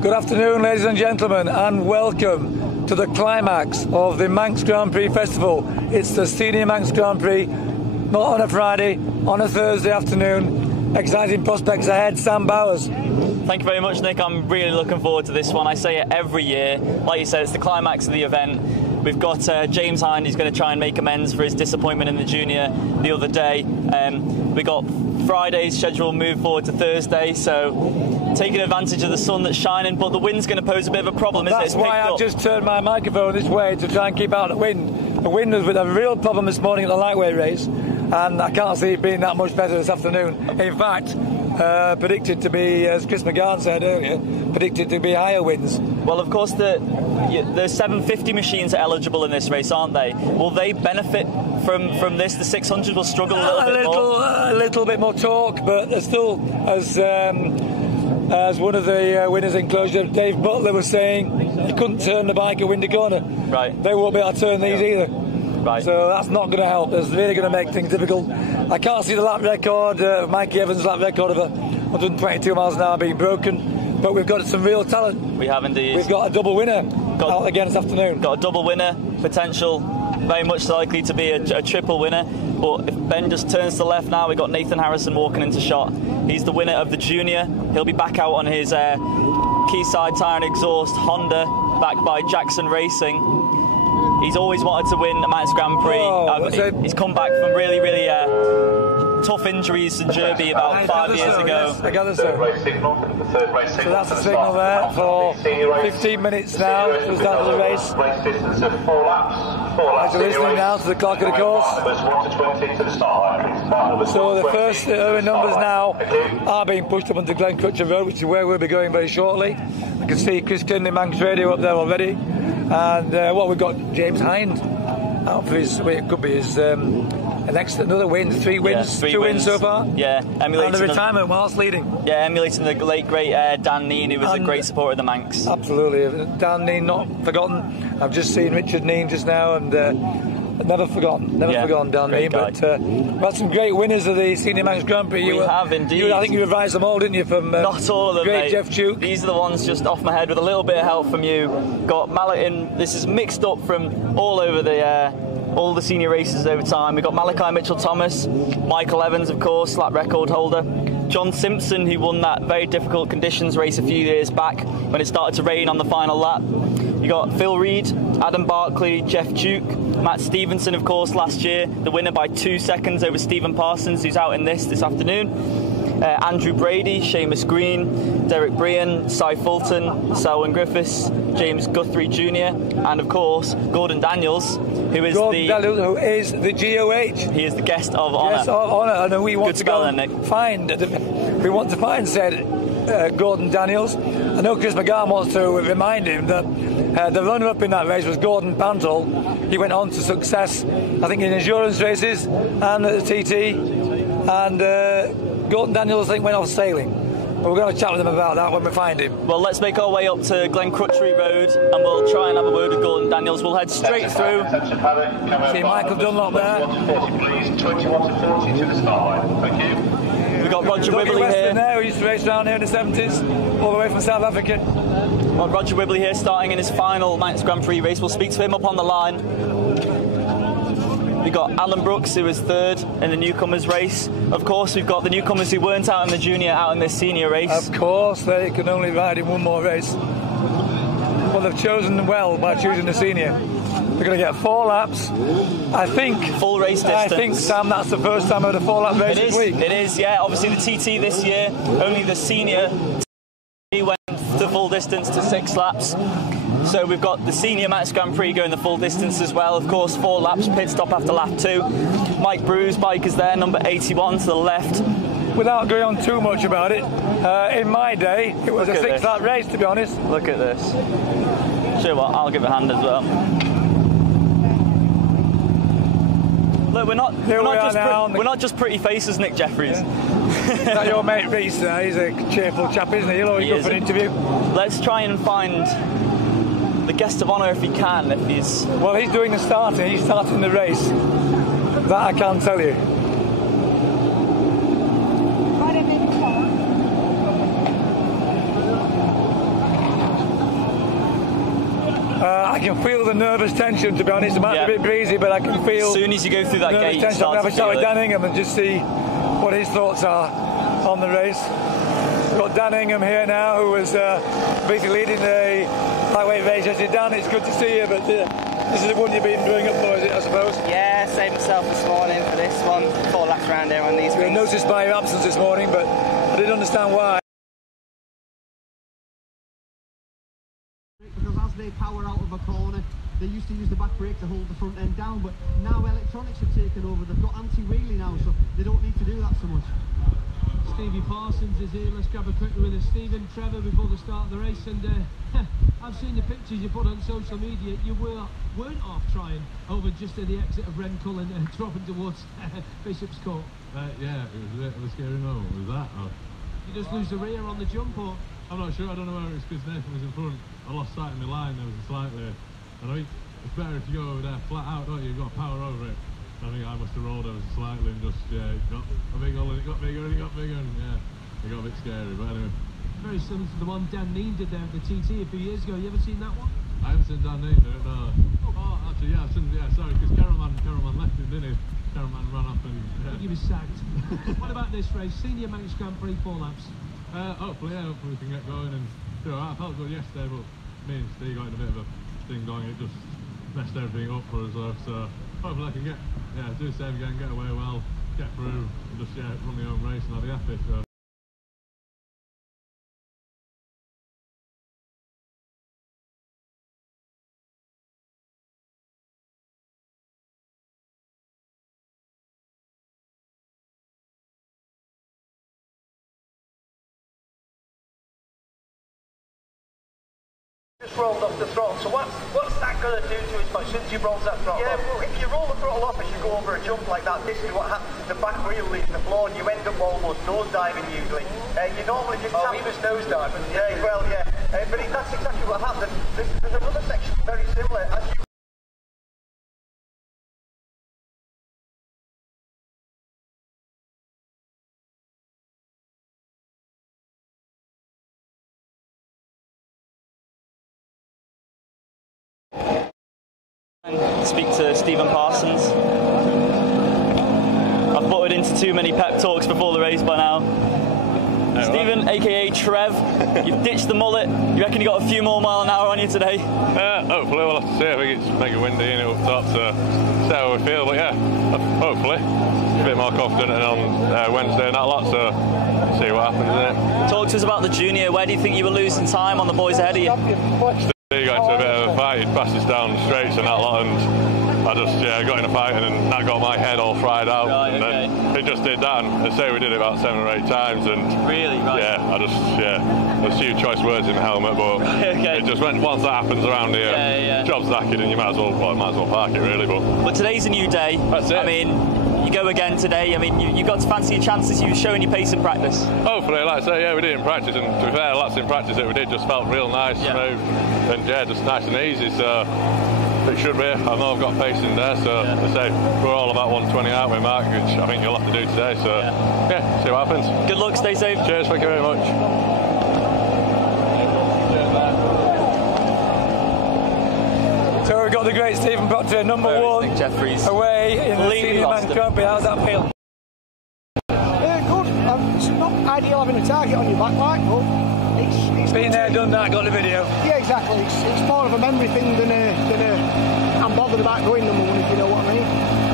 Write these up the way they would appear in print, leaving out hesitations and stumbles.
Good afternoon, ladies and gentlemen, and welcome to the climax of the Manx Grand Prix Festival. It's the Senior Manx Grand Prix, not on a Friday, on a Thursday afternoon. Exciting prospects ahead. Sam Bowers. Thank you very much, Nick. I'm really looking forward to this one. I say it every year. Like you said, it's the climax of the event. We've got James Hind, who's going to try and make amends for his disappointment in the junior the other day. We got Friday's schedule moved forward to Thursday, so taking advantage of the sun that's shining, but the wind's going to pose a bit of a problem, isn't it? That's why I've just turned my microphone this way to try and keep out the wind. The wind was with a real problem this morning at the lightweight race, and I can't see it being that much better this afternoon. In fact, predicted to be, as Chris McGann said earlier, predicted to be higher winds. Well, of course, the 750 machines are eligible in this race, aren't they? Will they benefit from this? The 600 will struggle a little bit more. A little bit more torque, but they're still, as one of the winners in closure, Dave Butler, was saying, you couldn't turn the bike at Windy Corner. Right. They won't be able to turn these either. Right. So that's not going to help. It's really going to make things difficult. I can't see the lap record, Mikey Evans' lap record of 122 miles an hour being broken, but we've got some real talent. We have indeed. We've got a double winner out again this afternoon. Got a double winner, potential, very much likely to be a triple winner. But if Ben just turns to the left now, we've got Nathan Harrison walking into shot. He's the winner of the junior. He'll be back out on his Quayside Tyre and Exhaust Honda, backed by Jackson Racing. He's always wanted to win the Manx Grand Prix. He's come back from really tough injuries in Derby about 5 years ago. Yes, I gather so. So that's the signal there for 15 minutes now to the start of the race. As you're listening now to the clock of the course. So the first numbers now are being pushed up onto Glen Crutcher Road, which is where we'll be going very shortly. I can see Chris Kinley, Manx Radio up there already. And we've got James Hind out for his, it could be his another win, 3 wins, yeah, 2 wins so far. Yeah, emulating and the retirement whilst leading. Yeah, emulating the late great Dan Neen, who was a great supporter of the Manx. Absolutely, Dan Neen not forgotten. I've just seen Richard Neen just now, and never forgotten Dan Neen. But we've had some great winners of the Senior Manx Grand Prix. We have indeed. I think you revised them all, didn't you? From not all of them, great mate. Jeff Tuke. These are the ones just off my head with a little bit of help from you. Got Mallet. This is mixed up from all over all the senior races over time. We've got Malachi Mitchell-Thomas, Michael Evans, of course, lap record holder, John Simpson, who won that very difficult conditions race a few years back when it started to rain on the final lap. You got Phil Reed, Adam Barkley, Jeff Duke, Matt Stevenson, of course, last year, the winner by 2 seconds over Stephen Parsons, who's out in this afternoon. Andrew Brady, Seamus Green, Derek Brian, Cy Fulton, Selwyn Griffiths, James Guthrie Jr., and of course Gordon Daniels, who is the GOH. He is the guest of honour. Yes, honour, and we want to go Nick. We want to find said Gordon Daniels. I know Chris McGann wants to remind him that the runner-up in that race was Gordon Pantle. He went on to success, I think, in endurance races and at the TT, and Gordon Daniels, I think, went off sailing. But we're going to chat with him about that when we find him. Well, let's make our way up to Glen Crutchery Road and we'll try and have a word with Gordon Daniels. We'll head straight through. See Michael Dunlop there. 21 to 40 to the start line. Thank you. We've got Roger Wibley here. There, who used to race around here in the 70s, all the way from South Africa. Well, Roger Wibley here, starting in his final Manx Grand Prix race. We'll speak to him up on the line. We've got Alan Brooks, who was third in the newcomers race. Of course, we've got the newcomers who weren't out in the junior, out in this senior race. Of course, they can only ride in one more race. Well, they've chosen well by choosing the senior. They're going to get 4 laps. I think full race distance. I think, Sam, that's the first time of the 4-lap race this week. It is, yeah. Obviously, the TT this year, only the senior went to full distance to 6 laps. So we've got the senior Manx Grand Prix going the full distance as well. Of course, 4 laps, pit stop after lap 2. Mike Brew's bike is there, number 81 to the left. without going on too much about it, in my day, it was a 6-lap race, to be honest. Look at this. Show you what, I'll give a hand as well. Look, we're not just pretty faces, Nick Jeffries. Is that your mate Reese there? He's a cheerful chap, isn't he? He'll always go for an interview. Let's try and find the guest of honour if he can, if he's... Well, he's doing the starting. He's starting the race. That I can tell you. I can feel the nervous tension, to be honest. It might be a bit breezy, but I can feel... As soon as you go through that gate, you tension. start I'll have to a chat feel with it. Dan Ingham and just see what his thoughts are on the race. We've got Dan Ingham here now, who was basically leading the lightweight race. Dan, it's good to see you, but this is the one you've been doing up for, is it, I suppose? Yeah, saved myself this morning for this one. 4 laps around here on these We were things. noticed by your absence this morning, but I didn't understand why. Because as they power out of a corner, they used to use the back brake to hold the front end down, but now electronics have taken over. They've got anti-wheelie now, so they don't need to do that so much. Stevie Parsons is here. Let's grab a quick with us. Stephen, Trevor, before the start of the race, and I've seen the pictures you put on social media. You weren't off trying over just at the exit of Rencull and dropping towards Bishop's Court. Yeah, it was a bit of a scary moment. Was that? Or? You just lose the rear on the jump, or? I'm not sure. I don't know whether it's because Nathan was in front. I lost sight of my line. There was a slightly. I know it's better if you go over there flat out, don't you? You've got power over it. I think I must have rolled ever so slightly and just, it got a big hole and it got bigger and it got bigger and it got a bit scary, but anyway. Very similar to the one Dan Neen did there at the TT a few years ago. You ever seen that one? I haven't seen Dan Neen do it, no. Oh, actually, yeah, sorry, because Caroman left him, didn't he? Caroman ran off and... He was sacked. What about this race? Senior Manx Grand Prix 4 laps. Hopefully we can get going and do alright. I felt good yesterday, but me and Steve got in a bit of a thing going. It just messed everything up for us, so hopefully I can do the same again, get away well, get through, and just run my own race and I'll be happy. So. Just rolled off the throttle, so what's that going to do to his bike since you rolled that throttle off? Well, if you roll the throttle off as you go over a jump like that, this is what happens. The back wheel leaves the floor and you end up almost nose diving usually. You normally just he was nose diving. Yeah, well, yeah. But that's exactly what happened. There's another section very similar. As you speak to Stephen Parsons. I've butted into too many pep talks before the race by now. Stephen, aka Trev, you've ditched the mullet. You reckon you got a few more mile an hour on you today? Hopefully, we'll have to see. I think it's mega windy and up top, so see how we feel. But yeah, hopefully, a bit more confident on Wednesday and that lot. So see what happens there. Talk to us about the junior. Where do you think you were losing time on the boys ahead of you? He got into a bit of a fight, he'd passed us down the straights and that lot, and I just got in a fight and then that got my head all fried out. Right, and then it just did that, and I say we did it about 7 or 8 times, and really, right? Yeah, there's a few choice words in the helmet, but it just went, once that happens around here, job's knackered and you might as well park it really. But today's a new day. That's it. I mean, you go again today. I mean, you got to fancy your chances. You've shown your pace in practice. Hopefully, like I say, we did in practice, and to be fair, lots in practice that we did just felt real nice, smooth, and just nice and easy. So it should be. I know I've got pace in there, so I say we're all about 120 out with Mark, which I think you'll have to do today. So see what happens. Good luck. Stay safe. Cheers. Thank you very much. So we've got the great Stephen Proctor, number 1 Jeffries away in the Senior Man Grand Prix. How's that feel? Good. It's not ideal having a target on your back like, but it's been there, done that, got the video. Yeah, exactly. It's more of a memory thing than I'm bothered about going number 1, if you know what I mean.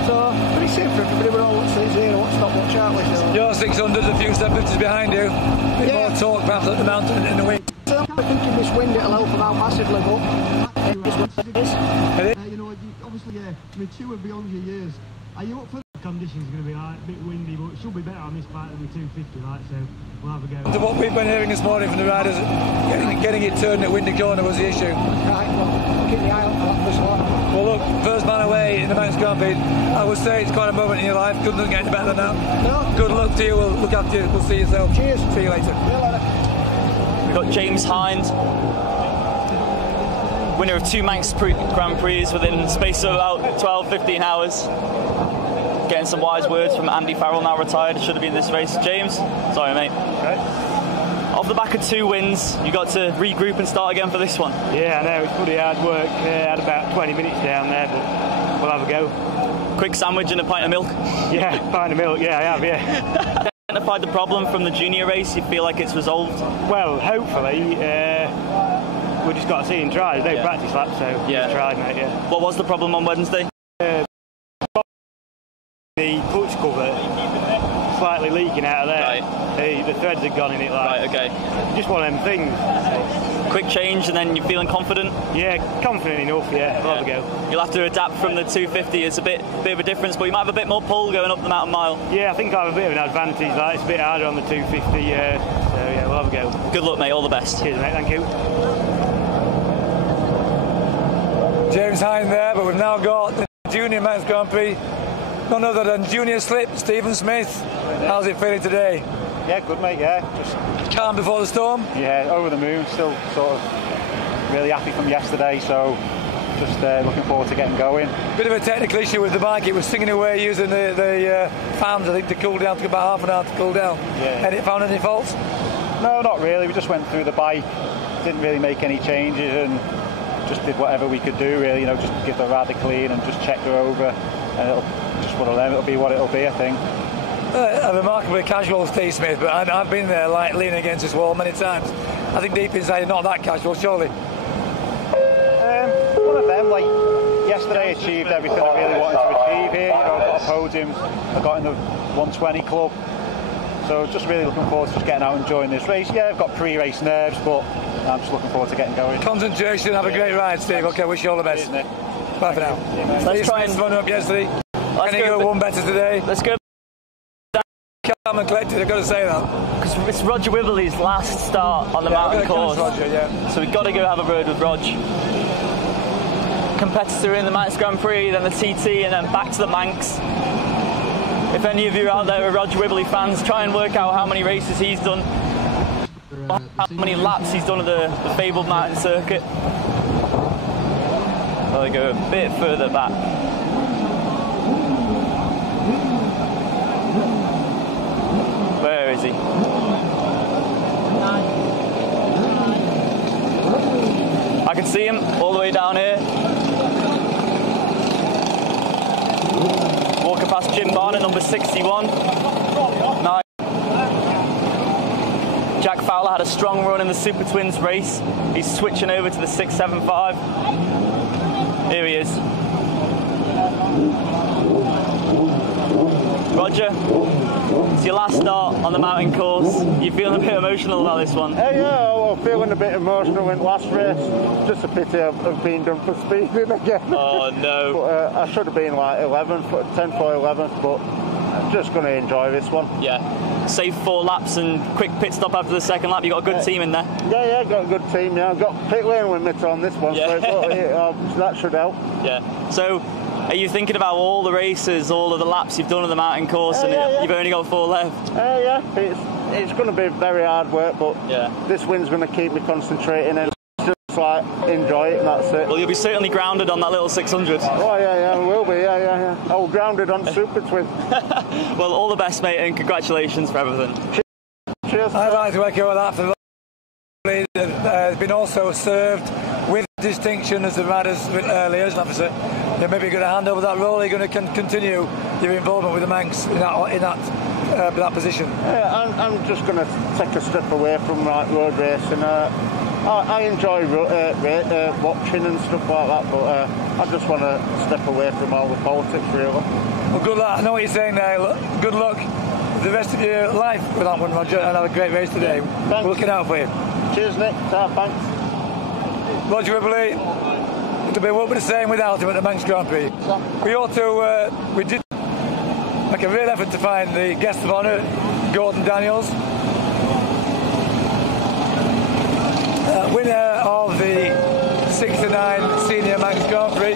So, but it's safe for everybody. We're all at 0, what's stopwatch, aren't we? So. Your 600's a few cents behind you. A bit more torque perhaps at the mountain in the wind. So I'm thinking this wind it'll help about massively, but you know, obviously, mature beyond your years. Are you up for conditions are going to be like a bit windy, but it should be better on this bike than the 250, like, so we'll have a go. So what we've been hearing this morning from the riders, getting it turned at Windy Corner was the issue. Right, well, keep the eye out for that first one. Well, look, first man away in the Manx Grand Prix. I would say it's quite a moment in your life. Good luck getting better than that. No. Good luck to you. We'll look after you. We'll see yourself. Cheers. See you later. We've got James Hind, winner of 2 Manx Grand Prix within the space of about 12-15 hours. Getting some wise words from Andy Farrell, now retired, should have been in this race. James, sorry mate. Okay. Off the back of 2 wins, you got to regroup and start again for this one. Yeah, I know, it's pretty hard work. Had about 20 minutes down there, but we'll have a go. Quick sandwich and a pint of milk? Yeah, pint of milk, yeah, I have, yeah. Identified the problem from the junior race, you feel like it's resolved? Well, hopefully. We just got to see him try. There's no practice lap, so yeah. Just tried, mate, yeah. What was the problem on Wednesday? The clutch cover slightly leaking out of there. Right. The threads had gone in it, like. Right, okay. Just one of them things. Quick change and then you're feeling confident? Yeah, confident enough, yeah. We'll have a go. You'll have to adapt from the 250. It's a bit of a difference, but you might have a bit more pull going up the mountain mile. Yeah, I think I have a bit of an advantage. Like, it's a bit harder on the 250, so yeah, we'll have a go. Good luck, mate. All the best. Cheers, mate. Thank you. James Hind there, but we've now got the Junior Manx Grand Prix. None other than Junior Slip, Stephen Smith. How's it feeling today? Yeah, good mate, yeah. Just calm before the storm? Yeah, over the moon, still sort of really happy from yesterday, so just looking forward to getting going. Bit of a technical issue with the bike, it was singing away using the fans, I think, to cool down, took about half an hour to cool down. Yeah. Any found any faults? No, not really, we just went through the bike, didn't really make any changes and just did whatever we could do really, just give the rad a clean and just check her over, and it'll be what it'll be, I think. A remarkably casual Steve Smith, but I've been there like leaning against this wall many times. I think deep inside you're not that casual, surely. One of them, like yesterday I achieved everything I really wanted to achieve here. I got a podium, I got in the 120 club, so just really looking forward to just getting out and enjoying this race. Yeah, I've got pre-race nerves, but I'm just looking forward to getting going. Concentration, have a great ride, Steve. Okay, wish you all the best. Cheers, bye for now. Let's try and run up yesterday. Let's go one better today. Let's go. Calm and collected, I've got to say that. Because it's Roger Wibbley's last start on the mountain course. Roger, yeah. So we've got to go have a word with Rog. Competitor in the Manx Grand Prix, then the TT, and then back to the Manx. If any of you out there are Roger Wibbley fans, try and work out how many races he's done, how many laps he's done of the fabled mountain circuit. I'll go a bit further back. Where is he? I can see him all the way down here. Walking past Jim Barner, number 61. Nice. Jack Fowler had a strong run in the Super Twins race. He's switching over to the 675. Here he is. Roger, it's your last start on the mountain course. You feeling a bit emotional about this one? Yeah, I'm feeling a bit emotional in last race. Just a pity I've been done for speeding again. Oh no. But, I should have been like 10th or 11th, but I'm just going to enjoy this one. Yeah. Save 4 laps and quick pit stop after the second lap. You got a good team in there. Yeah, got a good team. Yeah, I've got pit lane limit on this one, yeah. So that should help. Yeah. So, are you thinking about all the races, all of the laps you've done on the mountain course, and you've only got 4 left? Yeah, it's going to be very hard work, but this win's going to keep me concentrating and just like enjoy it, and that's it. Well, you'll be certainly grounded on that little 600. Oh yeah, I will be. Yeah. Oh, grounded on Super Twin. Well, all the best, mate, and congratulations for everything. Cheers. I'd like to echo that for the has been also served with distinction as the riders earlier as an officer. You're maybe going to hand over that role. You're going to continue your involvement with the Manx in that position. Yeah, I'm just going to take a step away from road racing. I enjoy watching and stuff like that, but I just want to step away from all the politics, really. Well, good luck. I know what you're saying there. Good luck with the rest of your life with that one, Roger, and have a great race today. Thanks. We're looking out for you. Cheers, Nick. Thanks. Roger Wibbley, it won't be the same without him at the Manx Grand Prix. We ought to, we did a real effort to find the guest of honour, Gordon Daniels. Winner of the 69 Senior Manx Grand Prix.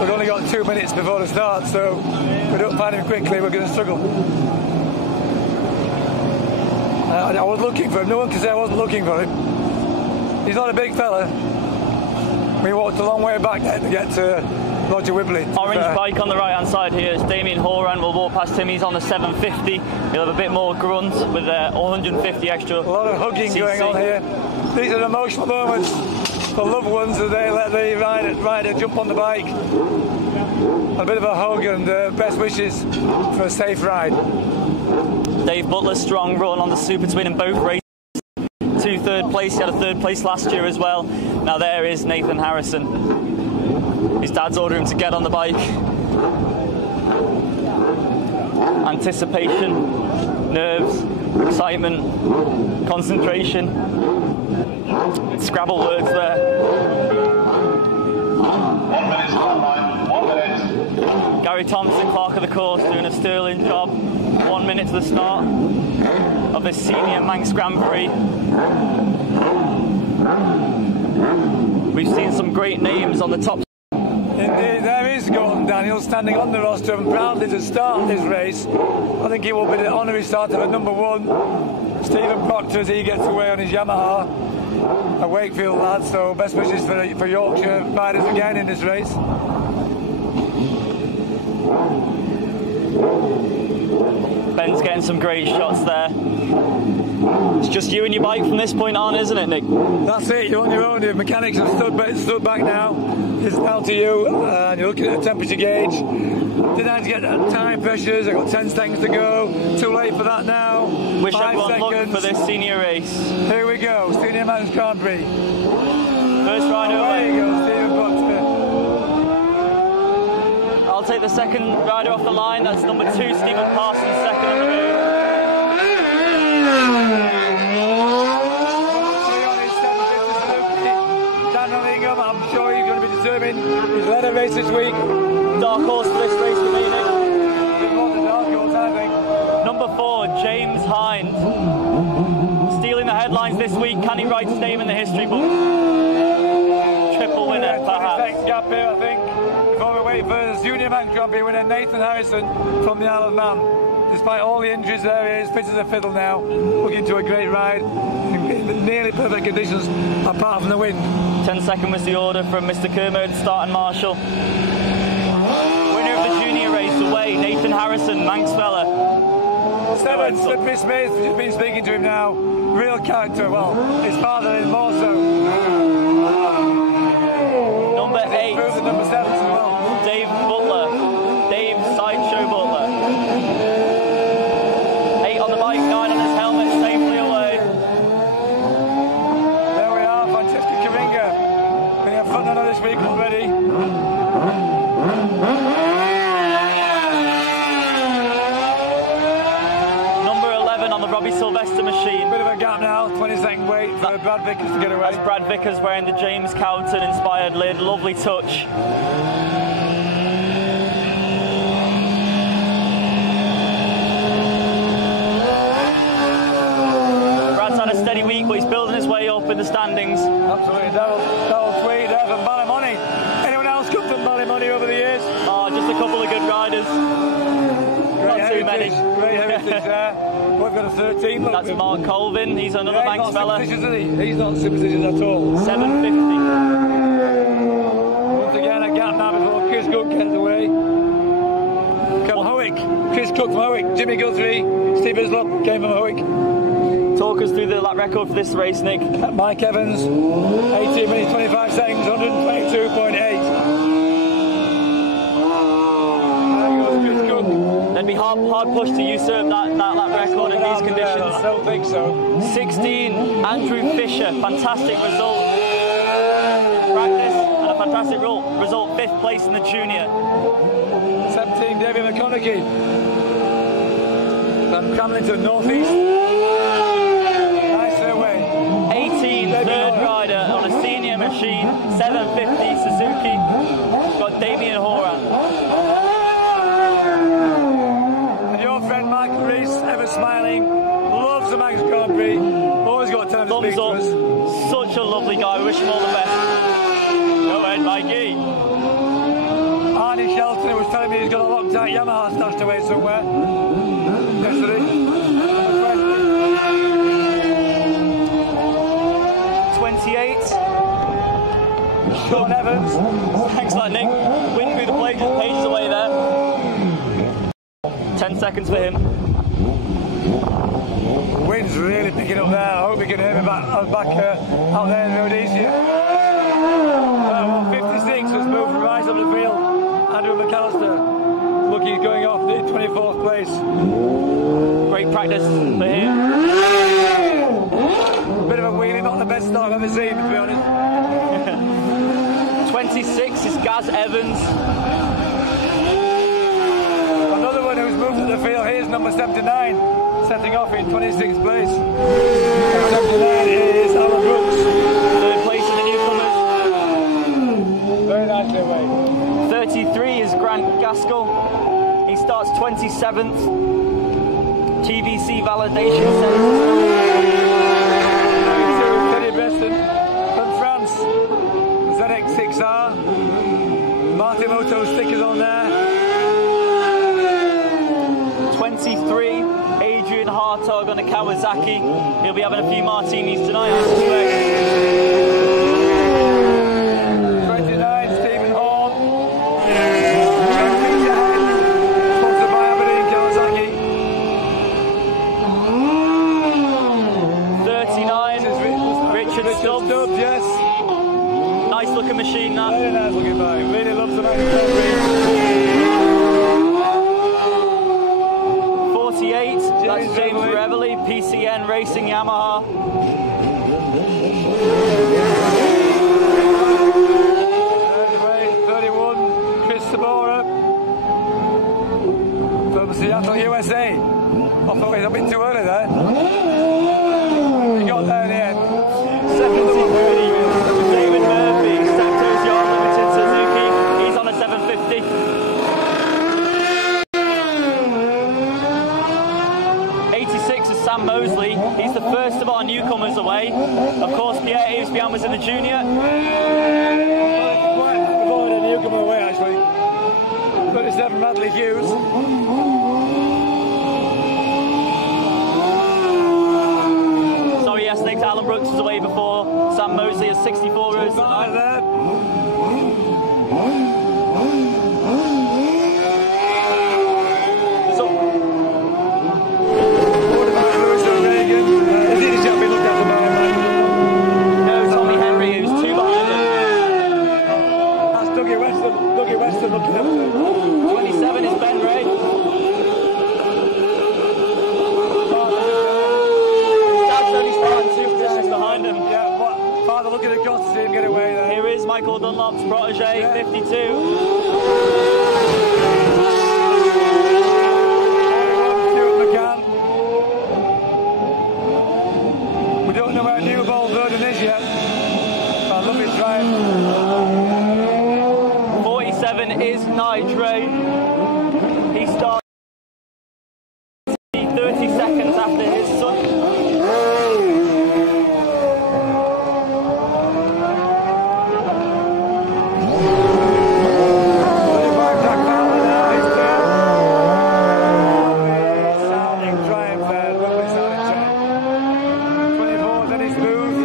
We've only got 2 minutes before the start, so if we don't find him quickly, we're going to struggle. I was looking for him. No one can say I wasn't looking for him. He's not a big fella. We walked a long way back there to get to Roger Wibley. Orange bike on the right hand side here is Damien Horan. We'll walk past him. He's on the 750. He'll have a bit more grunt with 150 extra. A lot of hugging CC. going on here. These are emotional moments for loved ones as they let the rider jump on the bike. A bit of a hug and best wishes for a safe ride. Dave Butler's strong run on the Super Twin in both races. 2 third place. He had a 3rd place last year as well. Now there is Nathan Harrison. His dad's ordered him to get on the bike. Anticipation, nerves, excitement, concentration. Scrabble words there. 1 minute start line, 1 minute. Gary Thompson, clerk of the course, doing a sterling job. 1 minute to the start of this Senior Manx Grand Prix. We've seen some great names on the top. Indeed, there is Gordon Daniels standing on the rostrum proudly to start this race. I think he will be the honorary starter for number 1. Stephen Proctor as he gets away on his Yamaha. A Wakefield lad, so best wishes for Yorkshire riders again in this race. Ben's getting some great shots there. It's just you and your bike from this point on, isn't it, Nick? That's it, you're on your own. The mechanics have stood back now. It's down to you, and you're looking at the temperature gauge. Didn't get time pressures, I've got 10 seconds to go. Too late for that now. Wish 5 everyone seconds. luck for this senior race. Here we go, Senior Manx Grand Prix. First rider away. There you go, Stephen Proctor. I'll take the second rider off the line. That's number 2, Stephen Parsons, second on the move. I'm sure he's going to be determined. He's led a race this week. Dark horse for this race for me, Nick. Dark horse, I think. Number 4, James Hind. Stealing the headlines this week. Can he write his name in the history book? Triple winner, perhaps. Second gap here, I think. Before we wait for the Junior Manx Grand Prix winner Nathan Harrison from the Isle of Man. Despite all the injuries, there he is, fit as a fiddle now. Looking to a great ride. In nearly perfect conditions, apart from the wind. 10 second was the order from Mr. Kermode, starting marshal. Winner of the junior race away, Nathan Harrison, Manx fella. 7, Slippery Smith, you've been speaking to him now. Real character, well, his father is more so. Number 8, number 7 as well. Dave Butler, Dave Sideshow Butler. 8 on the bike, 9 on his helmet, safely away. There we are, Francesca Karinga. Being a front runner this week already. Number 11 on the Robbie Sylvester machine. Bit of a gap now, 20-second wait for Brad Vickers to get away. That's Brad Vickers wearing the James Cowton inspired lid, lovely touch. Brad's had a steady week, but he's building his way up in the standings. Absolutely, Darryl Tweed there from Ballymoney. Anyone else come from Ballymoney over the years? Oh, just a couple of good riders. Not too many. Great heritage there. We've got a 13. Look, that's Mark Colvin. He's another Manx fella. He's not superstitious at all. 750. Once again, a gap now before Chris Cook gets away. Howick. Chris Cook from Howick. Jimmy Guthrie. Steve Islop came from Howick. Talk us through the lap record for this race, Nick. Mike Evans, 18 minutes 25 seconds, 122.8. They'd be hard pushed to usurp that lap record in these conditions. I don't think so. 16, Andrew Fisher, fantastic result. Practice and a fantastic result, 5th place in the junior. 17, David McConaughey. From Cramlington North East. Nice away. 18, third rider on a senior machine, 750 Suzuki. Got Damien Horan. Manx Grand Prix. Always got time to speak to us. Such a lovely guy. Wish him all the best. Go ahead, Mikey. Arnie Shelton was telling me he's got a locked-out Yamaha stashed away somewhere. Yesterday. 28. Sean Evans. Thanks for that, Nick. Win through the pages away there. 10 seconds for him. Wind's really picking up there. I hope you can hear me back out there in Rhodesia. 56 has moved from right up the field. Andrew McAllister looking going off the 24th place. Great practice for him. Bit of a wheelie, not the best start I've ever seen, to be honest. 26 is Gaz Evans. Another one who's moved to the field. Here's number 79, setting off in 26th place. 79 is Alan Brooks. Third place in the newcomers. Very nicely away. 33 is Grant Gaskell. He starts 27th. TVC Validation Centre. From France, ZX6R, Martimoto stickers on there. 23, Adrian Hartog on a Kawasaki. He'll be having a few martinis tonight, I suspect. 29, Stephen Horn. Sponsored by Aberdeen Kawasaki. 39, Richard Stubbs. Yes. Nice looking machine, that. Very nice looking bike. Really loves the Manx. 48, that's James Reveley, PCN Racing Yamaha. 31, Chris Sabora from Seattle, USA. I thought he was a bit too early there. He got there in the end. 70-30, David Murphy, Sectors Yard Limited Suzuki. He's on a 750. 86 is Sam Mosley. He's the first of our newcomers away. Of course, Pierre Eusbian was in the junior. Before the newcomer away, actually. 37, Radley Hughes. Sorry, yes, Nick, Alan Brooks was away before. Sam Mosley has 64 rows tonight. Tommy Henry, who's 2 behind him. That's Dougie Weston looking up there. 27 is Ben Ray. Dad's only starting 2 positions behind him. Yeah, Father looking across to see him get away there. Here is Michael Dunlop's protege, 52. We don't know where New Ball Verden is yet. I love his drive. 47 is Nigre. He starts 30 seconds after his son. Sounding triumph there, lovely sounding triumph. 24, Dennis Booth.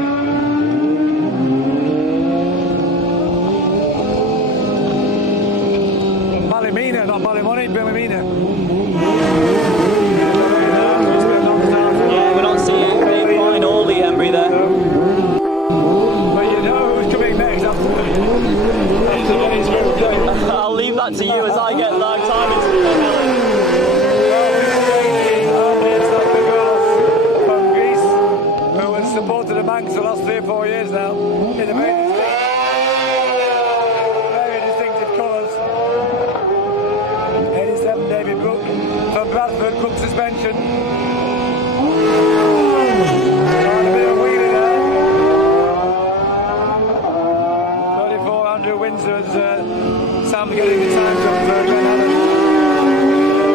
Ballymena, not Ballymoney, Ballymena. Yeah, we're not seeing Dave Fine or Lee Embry there. But you know who's coming next after me. I'll leave that to you as I get live timings. From Greece, who has supported the Manx the last 3 or 4 years now in the very distinctive colours. 87, David Brook from Bradford, Brook Suspension. Trying a bit of wheelie there. 34, Andrew Windsor as Sam getting the time from Glen Allen.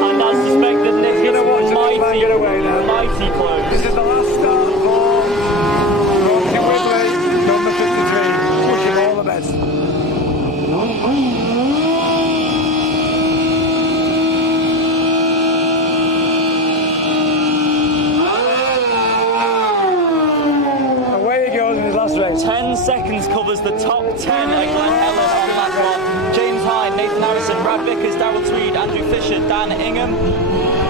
And as suspected, Nick, it's mighty close. This is the last 10 seconds covers the top 10 at Glen Helen on lap 1. James Hine, Nathan Harrison, Brad Vickers, Darryl Tweed, Andrew Fisher, Dan Ingham,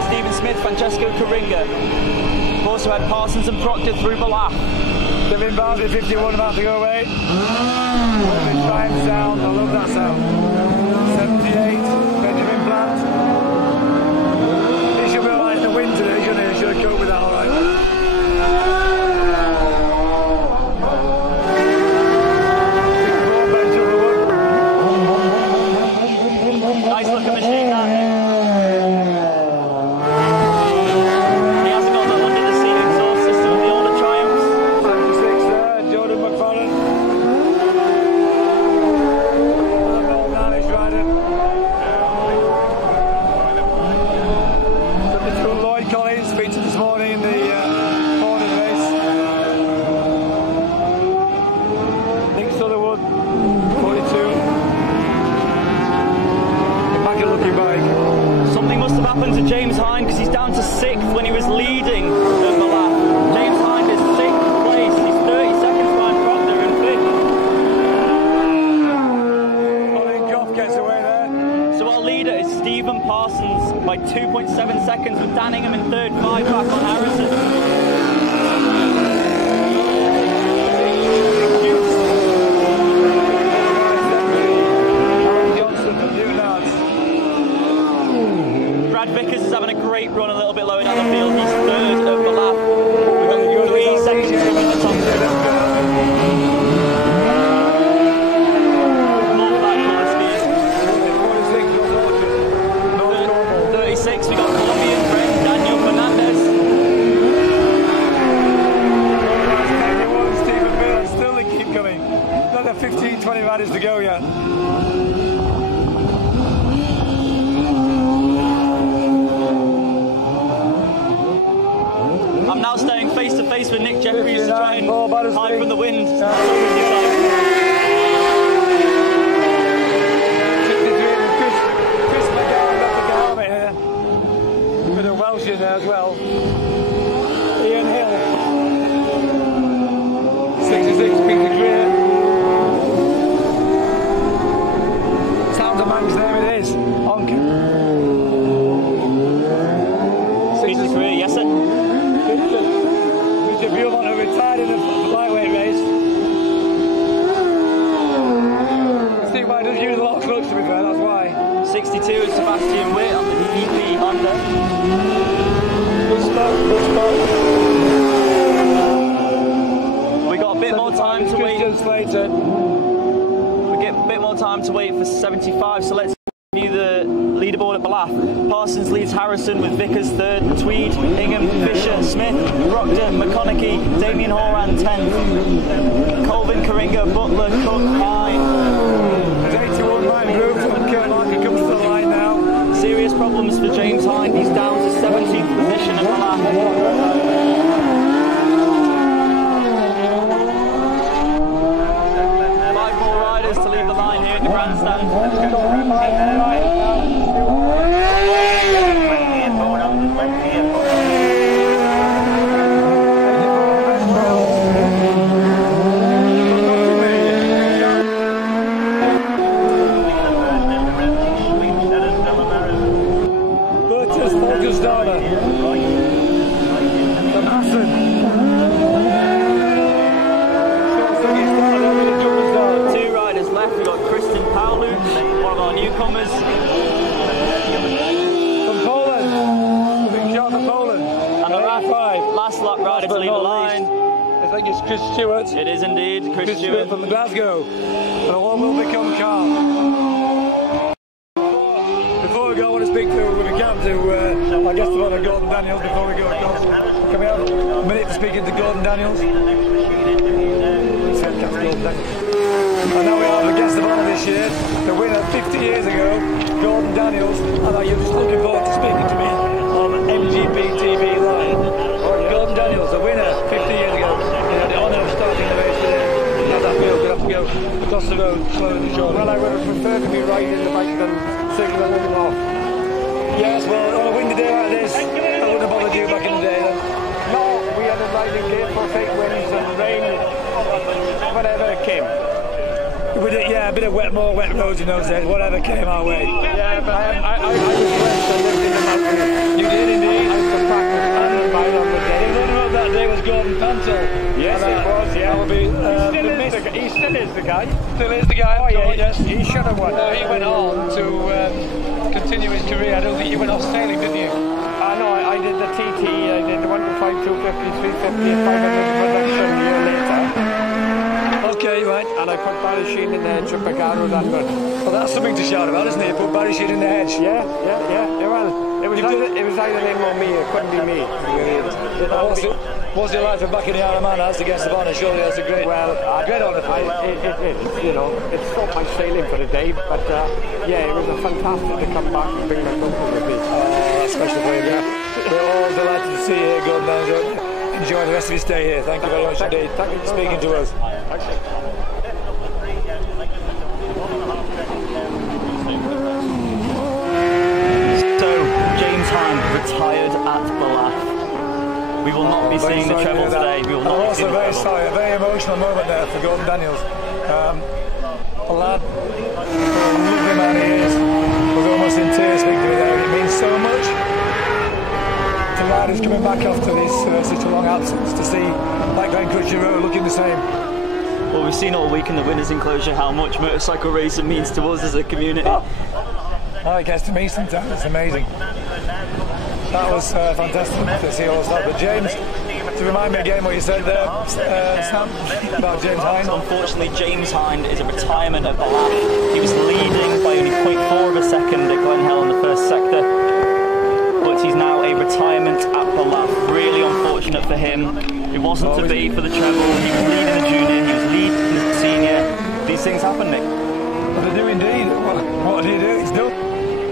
Stephen Smith, Francesco Coringa. We've also had Parsons and Proctor through Ballaugh. Kevin Bartley, 51 about to go away. Lovely triumph sound, I love that sound. 78, Benjamin Plant. He should be alright in the wind today, shouldn't he? He should have coped with that alright. Nice looking machine, that. He hasn't got the under the seat exhaust system of the older Triumphs. 76 there, Jordan McFarlane. Another Danish rider. 72 Lloyd Collins, featured this morning in the morning race. Nick Sutherwood, 42. Something must have happened to James Hine because he's down to 6th when he was leading at Ballaugh. James Hine is 6th place. He's 30 seconds behind Proctor in 5th. Colin Goff gets away there. So our leader is Stephen Parsons by 2.7 seconds with Dan Ingham in 3rd, 5 back on Harrison. Brad Vickers is having a great run a little bit lower down the field. He's 3rd at Ballaugh. We've got 3 seconds to go at the top. More back on the speed. 36, we've got Colombian friend Daniel Fernandez. Stephen Miller, still they keep coming. Another 15, 20 riders to go yet. I'm now staying face to face with Nick Jeffries to try and hide from the wind. 63 Chris McGowan got the helmet here. With a Welsh in there as well. Ian Hill. 66 Peter Greer. Sounds of Manx, there it is. Onker. Peter Greer, yes sir. Mr. Beaumont, who retired in the lightweight race. Steve White does use a lot of clutch, to be fair, that's why. 62 is Sebastian Witt on the DP Honda. Good spot. We got a bit more time to wait. Slater. We get a bit more time to wait for 75, so let's view the leaderboard at Ballaugh. Parsons leads Harrison with Vickers 3rd, Tweed, Ingham, Fisher, Smith, Proctor, McConaughey, Damien Horan 10th, Colvin, Coringa, Butler, Cook, Hine. 81 line group from Kermark comes to the line now. Serious problems for James Hine, he's down to 17th position at Ballaugh. 5 more riders to leave the line here at the grandstand. Newcomers from Poland, big shot from Poland, and the last lap rider to leave the line. I think it's Chris Stewart. It is indeed Chris Stewart from Glasgow. And all will become calm. Before we go, I want to speak to, if we can, to our guest of honour, Gordon Daniels. Before we go, can we have a minute to speak into Gordon Daniels? And now we have a guest of honour this year, the winner 50 years ago, Gordon Daniels, and are you just looking forward to speaking to me on MGP TV Live? Gordon Daniels, the winner 50 years ago, he had the honour of starting the race today. How's that feel? We'll have to go across the road, slow and short. Well, I would have preferred to be riding the bike than signalling them off. Yes, well, on a windy day like this, I wouldn't have bothered you back in the day then. No, we had a riding gear for fake winds and rain. But came. Yeah, a bit of more wet roads in those days, whatever came our way. Yeah, but I was blessed. I lived in the mountains. You did indeed. I used to practice 100 miles on the day. The runner up that day was Gordon Pantel. Yes, it was, yeah. That would be, he still is the guy. Still is the guy. Oh, yeah, yes. He should have won. He went on to continue his career. I don't think you went off sailing, did you? No, I did the TT. I did the 125, 250, 350, 500 production a year later. Okay, right. And I put Barry Sheen in the hedge at Bagaro that run. Well, that's something to shout about, isn't it? You put Barry Sheen in the hedge. Yeah. Well, it was either him or me. It couldn't be me. What's it like for back in the Isle of Man as the guest of honour? Surely that's a great honour for you. It's not my sailing for the day, but it was a fantastic to come back and bring that up to the beach. That's special for you, yeah. We're all delighted to see you here, Gordon. Enjoy the rest of your stay here. Thank you very much indeed. Thank you for speaking to us. So, James Hind retired at Ballaugh. We will not be seeing the treble today. We will not I'm be seeing also the very treble. sorry, a very emotional moment there for Gordon Daniels. A lad, a lovely man he is, was almost in tears speaking to me there. It means so much to a lad who's coming back after this such a long absence to see like Glen Crutcher Road looking the same. Well, we've seen all week in the winners' enclosure how much motorcycle racing means to us as a community. Oh, it gets to me sometimes. It's amazing. That was fantastic to see all that. But James, to remind me again what you said there, Sam, about James Hind. Unfortunately, James Hind is a retirement at Ballaugh. He was leading by only 0.4 of a second at Glenhell in the first sector, but he's now a retirement at Ballaugh. Really unfortunate for him. It wasn't to be for the treble. He was leading the junior, he was leading the senior. These things happen, Nick. Well, they do indeed. What did he do? He's done.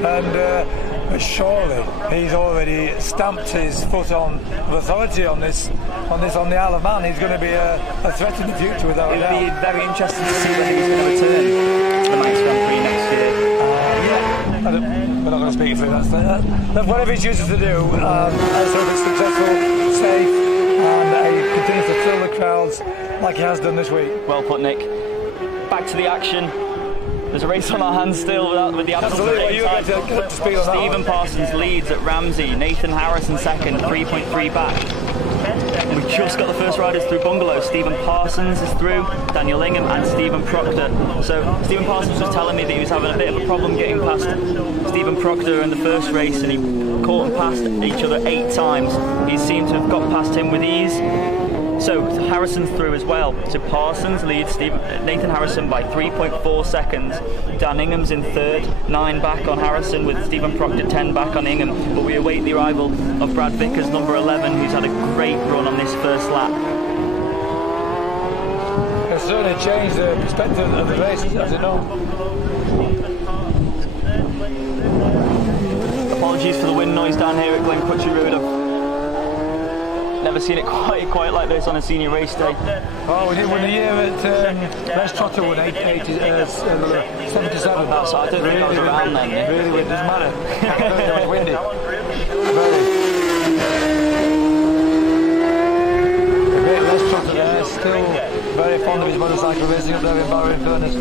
And surely he's already stamped his foot on authority on the Isle of Man. He's going to be a threat in the future without a doubt. It'll be very interesting to see whether he's going to return to the Manx Grand Prix next year. We're not going to speak through that. Whatever he chooses to do, I just hope it's successful, safe, and he continues to fill the crowds like he has done this week. Well put, Nick. Back to the action. There's a race on our hands still with the absence of time. Stephen Parsons leads at Ramsey. Nathan Harrison second, 3.3 back. And we just got the first riders through Bungalow. Stephen Parsons is through, Daniel Ingham and Stephen Proctor. So Stephen Parsons was telling me that he was having a bit of a problem getting past Stephen Proctor in the first race, and he caught and passed each other 8 times. He seemed to have got past him with ease. So Harrison's through as well. So Parsons leads Nathan Harrison by 3.4 seconds. Dan Ingham's in third, 9 back on Harrison, with Stephen Proctor 10 back on Ingham. But we await the arrival of Brad Vickers, number 11, who's had a great run on this first lap. It's certainly changed the perspective of the race, has it not? Apologies for the wind noise down here at Glen Crutcher Road. Never seen it quite like this on a senior race day. Oh, we did win a year at West Trotter won 77. Oh, so I don't think I was around then. Really, it doesn't matter. It was windy. The great West Trotter there, still very fond of his motorcycle racing up there in Barrow in Furness.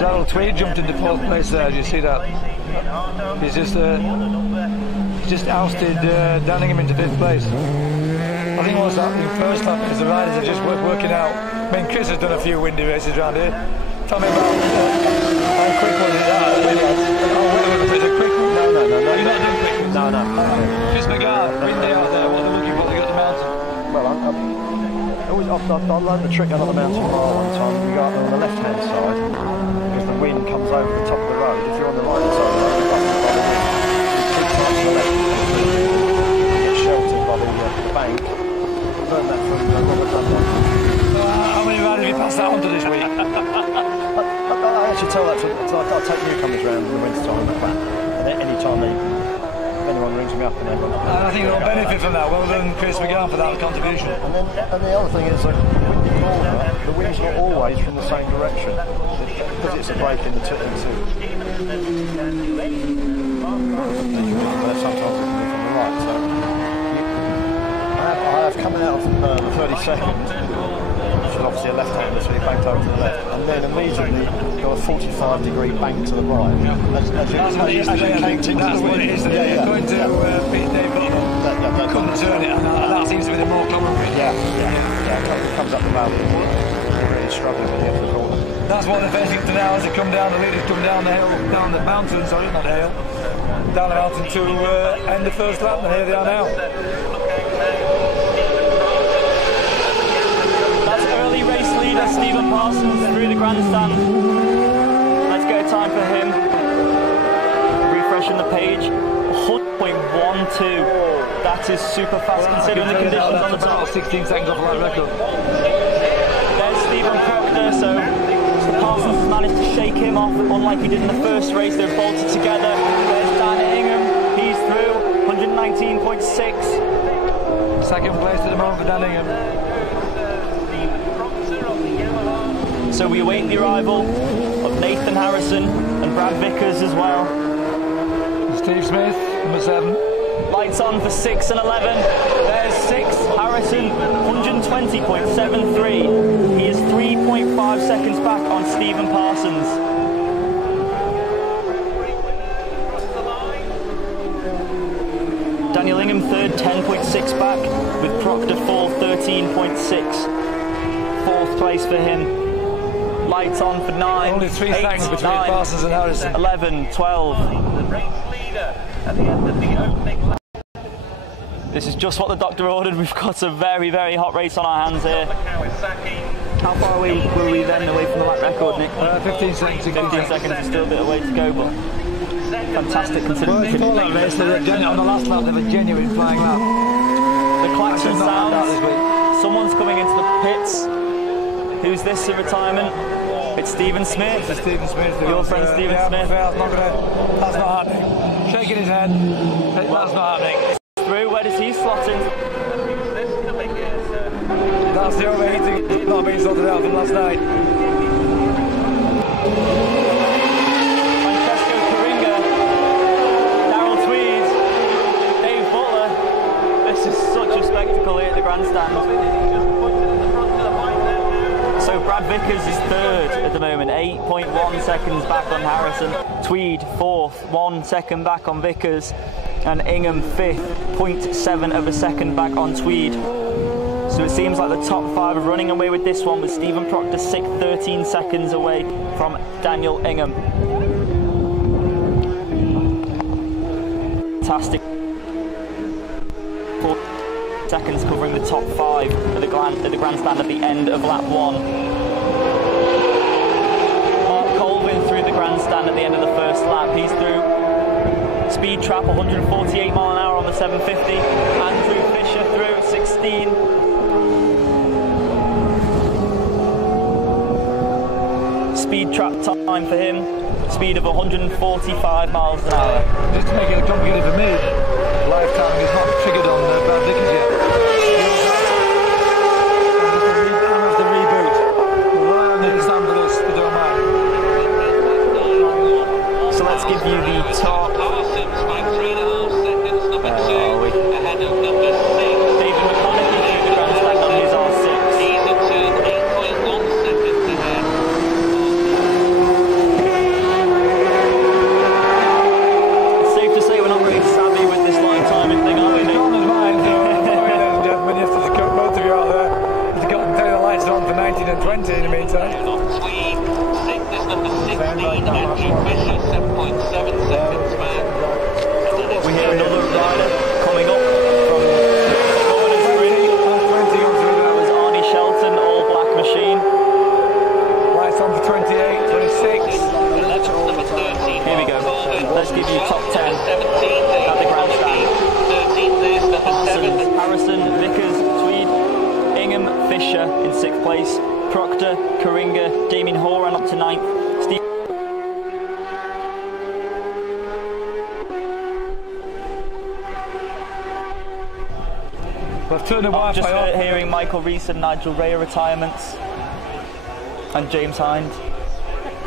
Darrell Tweed jumped into 4th place there. Did you see that? He's just ousted Danningham into 5th place. I think what's happening first lap is the riders are just working out. I mean, Chris has done a few windy races around here. Tell me about how quick was it that? Oh, wait, is it a quick one? No. You're not doing quick ones? No. Chris McGrath, windy out there. What they're looking for, they got the mountain. Well, I learned the trick out on the mountain mile one time. You go up on the left-hand side, because the wind comes over the top of the road. If you're on the right side, you're busted by the wind. You keep to the left, you get sheltered by the bank. Learn that from Robert Dunlop. How many riders have you passed that on to this week? I actually tell that to, I take newcomers around in the winter time and any time anyone rings me up and everyone. I think we'll benefit from that. Well done, Chris McGann, for that contribution. And the other thing is, like, when you corner, the wind's not always ways from the same direction because it's a break in the two. Sometimes it can be from the right. So I have coming out of the 32nd, which is obviously a left-hander, so he banked over to the left, and then immediately got a 45-degree bank to the right. As you came to the what it is. Going to beat Dave Butler, couldn't turn it, and that seems to be the more common bit. Yeah. It comes up the mountain. You're really struggling at the end of the corner. That's what they're facing to now as they come down. The leaders come down the hill, down the mountain. Sorry, not the hill. Down the mountain to end the first lap, and here they are now. That's early race leader Stephen Parsons through the grandstand. Let's get a time for him. Refreshing the page. 100.12. That is super fast considering the conditions on the top. 16 seconds off that record. There's Stephen Proctor, so Parsons has managed to shake him off, unlike he did in the first race. They're bolted together. There's Dan Ingham, he's through, 119.6. Second place at the moment for Dan Ingham. So we await the arrival of Nathan Harrison and Brad Vickers as well. Steve Smith, number 7. Lights on for 6 and 11. There's 6. Harrison, 120.73. He is 3.5 seconds back on Stephen Parsons. Daniel Ingham third, 10.6 back, with Proctor fourth, 13.6. Fourth place for him. Lights on for 9. Only 3 seconds between 9, Parsons and Harrison. 11, 12. This is just what the doctor ordered. We've got a very, very hot race on our hands here. How far away were we then away from the lap record, Nick? 15 seconds. 15 seconds is still a bit away to go, but fantastic considering the race. On the last lap, they have a genuine flying lap. The klaxon sounds. Someone's coming into the pits. Who's this in retirement? It's Stephen Smith. It's Stephen Smith. Your friend Stephen Smith. That's not happening. Shaking his head. That's not happening. Through. Where does he slot in? That's the overheating not being sorted out from last night. Francesco Coringa, Darryl Tweed, Dave Butler. This is such a spectacle here at the grandstand. So Brad Vickers is third at the moment, 8.1 seconds back on Harrison. Tweed fourth, 1 second back on Vickers. And Ingham fifth, 0.7 of a second back on Tweed. So it seems like the top 5 are running away with this one, with Stephen Proctor sixth, 13 seconds away from Daniel Ingham. Fantastic. 4 seconds covering the top 5 at the grandstand at the end of lap 1. Mark Colvin through the grandstand at the end of the first lap. He's through. Speed trap, 148 mile an hour on the 750. Andrew Fisher through at 16. Speed trap time for him, speed of 145 miles an hour. Just to make it complicated for me, lifetime is not triggered on Brad Vickers yet. And the reboot. Right on the stand for this, the don't mind. So let's give you the top. Ahead of number 6. David McConaughey through the grandstand on his R6. He's in turn 8.1 seconds ahead. It's safe to say we're not really savvy with this line timing thing, are we, Nick? Gentlemen, you have to cut both of you out there. You've got to take the lights on for 19 and 20 in the meantime. Tweed, 6 is number 16, Andrew Fisher, 7.7 seconds back. We hear another rider coming up from the corners really. That was Arnie Shelton, all black machine. Lights on for 28, 26. Number 13. Here we go. Let's give you top 10 17 at the grandstand. 13 there's number Parsons, 7. Harrison, Vickers, Tweed, Ingham, Fisher in 6th place. Proctor, Coringa, Damien Horan up to 9th. Steve. We've turned the Just Wi-Fi off. hearing Michael Rees and Nigel Ray retirements. And James Hind.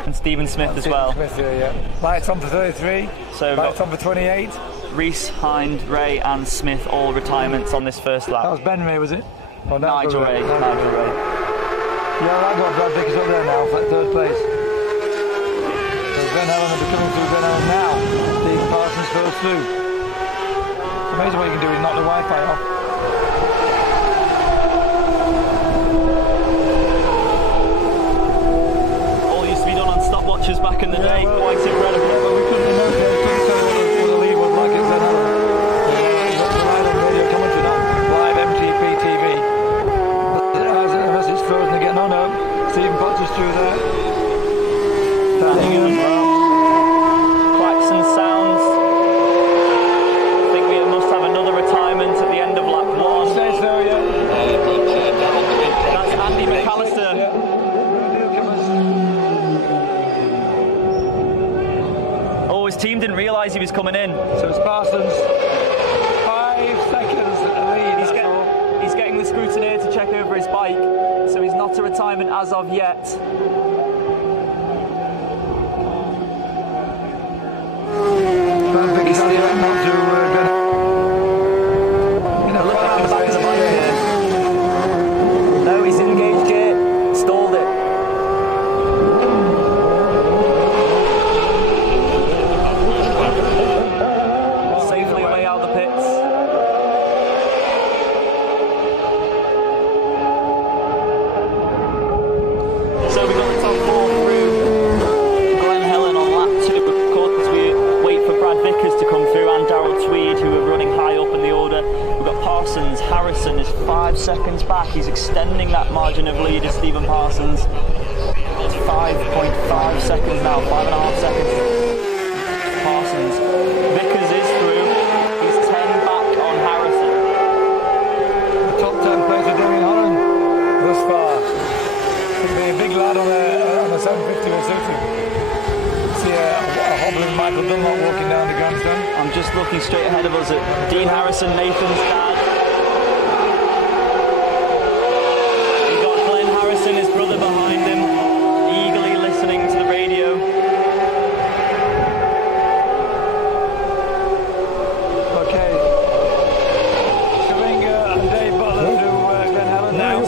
And Stephen Smith as well. Smith, yeah. Lights on for 33. So lights on for 28. Reese, Hind, Ray and Smith, all retirements on this first lap. That was Ben Ray, was it? Oh, Nigel Ray. Yeah, I've got Brad Vickers up there now for third place. So Glenn Helen will be coming through Glenn Helen now. Stephen Parsons goes through. It's amazing what you can do is knock the Wi-Fi off. Stopwatches back in the day, quite incredible. Yeah, but we couldn't know what the lead was like at Glen Helen. The live on radio commentary, not live MGP TV. Unless it's frozen again. No, Stephen Potter's through there. Clacks and sounds. I think we must have another retirement at the end of lap 1. Say so, yeah. That's Andy McAllister. His team didn't realise he was coming in. So it's Parsons. 5 seconds lead. He's getting the scrutineer to check over his bike, so he's not a retirement as of yet. Look at the back of the bike. No, he's in engaged gear. Stalled it. Harrison is 5 seconds back. He's extending that margin of lead as Stephen Parsons. It's 5.5 seconds now, 5.5 seconds. Parsons. Vickers is through. He's 10 back on Harrison. The top 10 place of Damien Holland thus far. He'll be a big lad on the 750 or something. See a hobbling Michael Dunlop walking down the grandstand. I'm just looking straight ahead of us at Dean Harrison, Nathan's dad. His brother behind him, eagerly listening to the radio. Okay. Karinga and Dave Butler through Glen Helen now.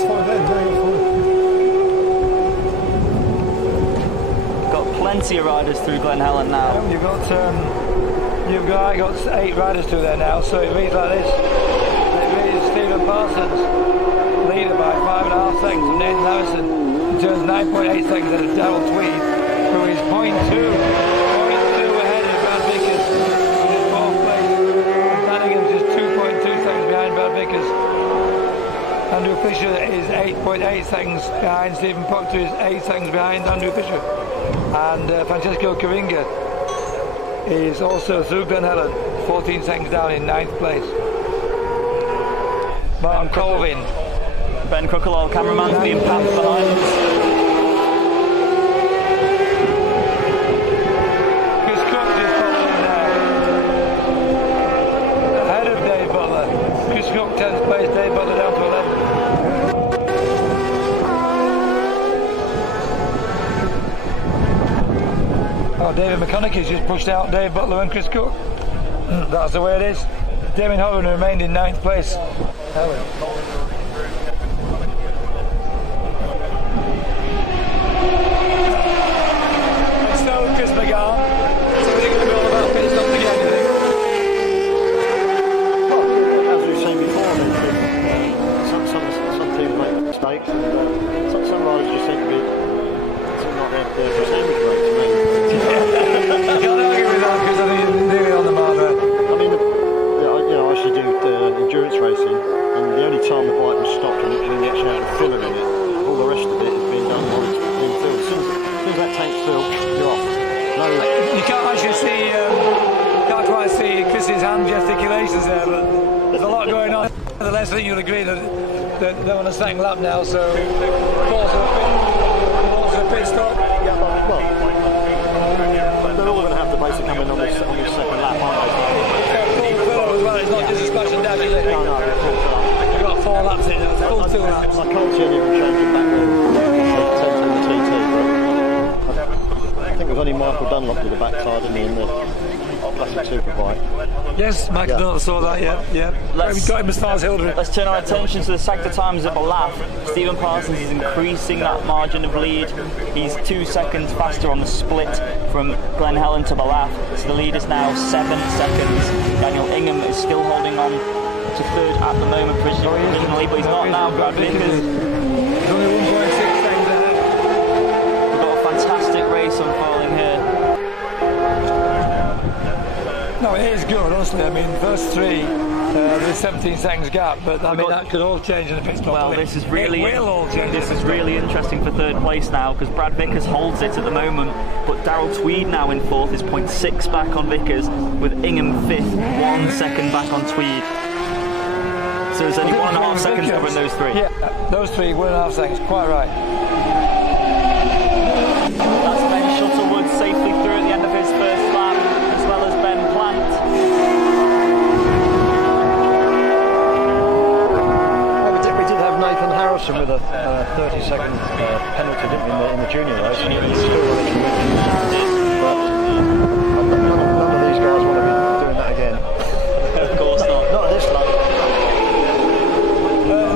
Got plenty of riders through Glen Helen now. I got 8 riders through there now, so it reads like this. It reads Stephen Parsons, leader by 5.5 seconds from Nathan Harrison. He turns 9.8 seconds ahead of Darryl Tweed, who is 0.2 ahead of Brad Vickers, who is 4th place. And Flanagan's just 2.2 seconds behind Brad Vickers. Andrew Fisher is 8.8 seconds behind. Stephen Proctor is 8 seconds behind Andrew Fisher. And Francesco Karinga is also through Glen Helen, 14 seconds down in 9th place. Martin Colvin. Ben Crookall, cameraman's being packed behind us. Chris Cook just following now. Ahead of Dave Butler. Chris Cook 10th place, Dave Butler down to 11th. Oh, David McConaughey has just pushed out Dave Butler and Chris Cook. That's the way it is. Damien Holland remained in 9th place. Helen. Chris McGann. So we're going to go about pit stop again, you think? Well, as we've seen before, some people make mistakes, and some riders just seem to be not their sandwich rate to me. I can't argue with that because I think it's nearly on the mark there. I mean, I actually do endurance racing, and the only time the bike was stopped and injection out of filler in it, all the rest of it has been done while it's been filled. As soon as that tank's filled, you're off. You can't actually see, can't quite see Chris's hand gesticulations there, but there's a lot going on. Nevertheless, I think you'll agree that they're on a second lap now, so pause for a pit stop. Well, they're all going to have to basically come in on this second lap, aren't they? As well, it's not just a splash and dash, is it? No, of course not. You've got 4 laps in, it's full 2 laps. I can't see anyone changing back there. 10 to the TT. seen Michael Dunlop with the backside, didn't he, in the classic superbike? Yes, Michael Dunlop saw that, yeah. We've got him as far as Hildreth. Let's turn our attention to the sector times of the lap. Stephen Parsons is increasing that margin of lead. He's 2 seconds faster on the split from Glen Helen to Ballath. So the lead is now 7 seconds. Daniel Ingham is still holding on to third at the moment provisionally, but he's not now. Brad Vickers. He's only 1.6 seconds ahead. We've got a fantastic race unfolding here. No, it is good, honestly. I mean, first three, there's 17 seconds gap, but I mean, that could all change in the pit stop. Well, this is really interesting for third place now, because Brad Vickers holds it at the moment, but Darrell Tweed now in fourth is 0.6 back on Vickers, with Ingham fifth, 1 second back on Tweed. So there's only 1.5 seconds covering those three. Yeah, those three, 1.5 seconds, quite right. That's Ben Shuttlewood safely through at the end of his first lap, as well as Ben Plant. We did have Nathan Harrison with a 30-second penalty, didn't we, in the junior race, and he was still running to win. But none of these guys want to be doing that again. Of course not. Not at this late.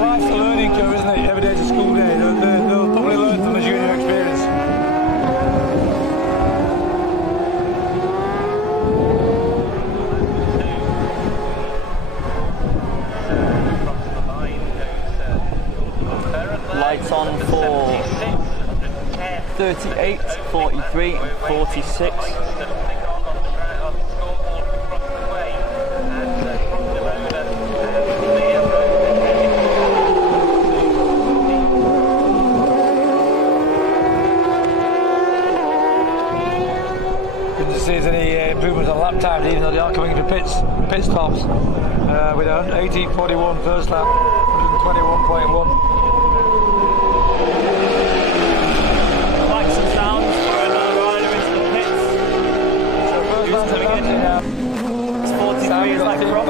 Life's a learning curve, isn't it? Every day's a school day. They'll probably learn from the junior experience. Lights on for 38, 43 and 46. Didn't see any improvements on lap times, even though they are coming into pit stops. With 18.41 first lap, 121.1. Lights and sounds for another rider into the pits. So who's coming in? It's 43 is like Croft.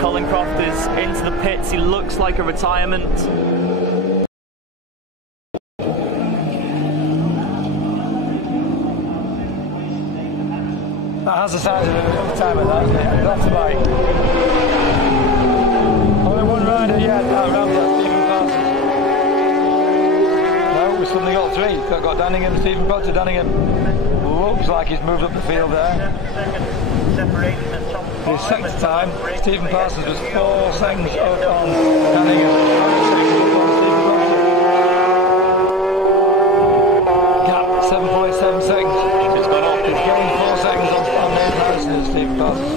Colin Croft is into the pits. He looks like a retirement. That has the sound of a retirement, that, isn't it? That's the bike. Only one rider yet out Ramsey, Stephen Parsons. No, we've suddenly got three. We've got Danningham, Stephen Potter, Danningham. Looks like he's moved up the field there. His second time, Stephen Parsons was 4 seconds up on Danningham. 6 up on Stephen Potter. Gap 7.7 seconds. It's gone up. He's gained 4 seconds on Nathan Harrison and Stephen Parsons.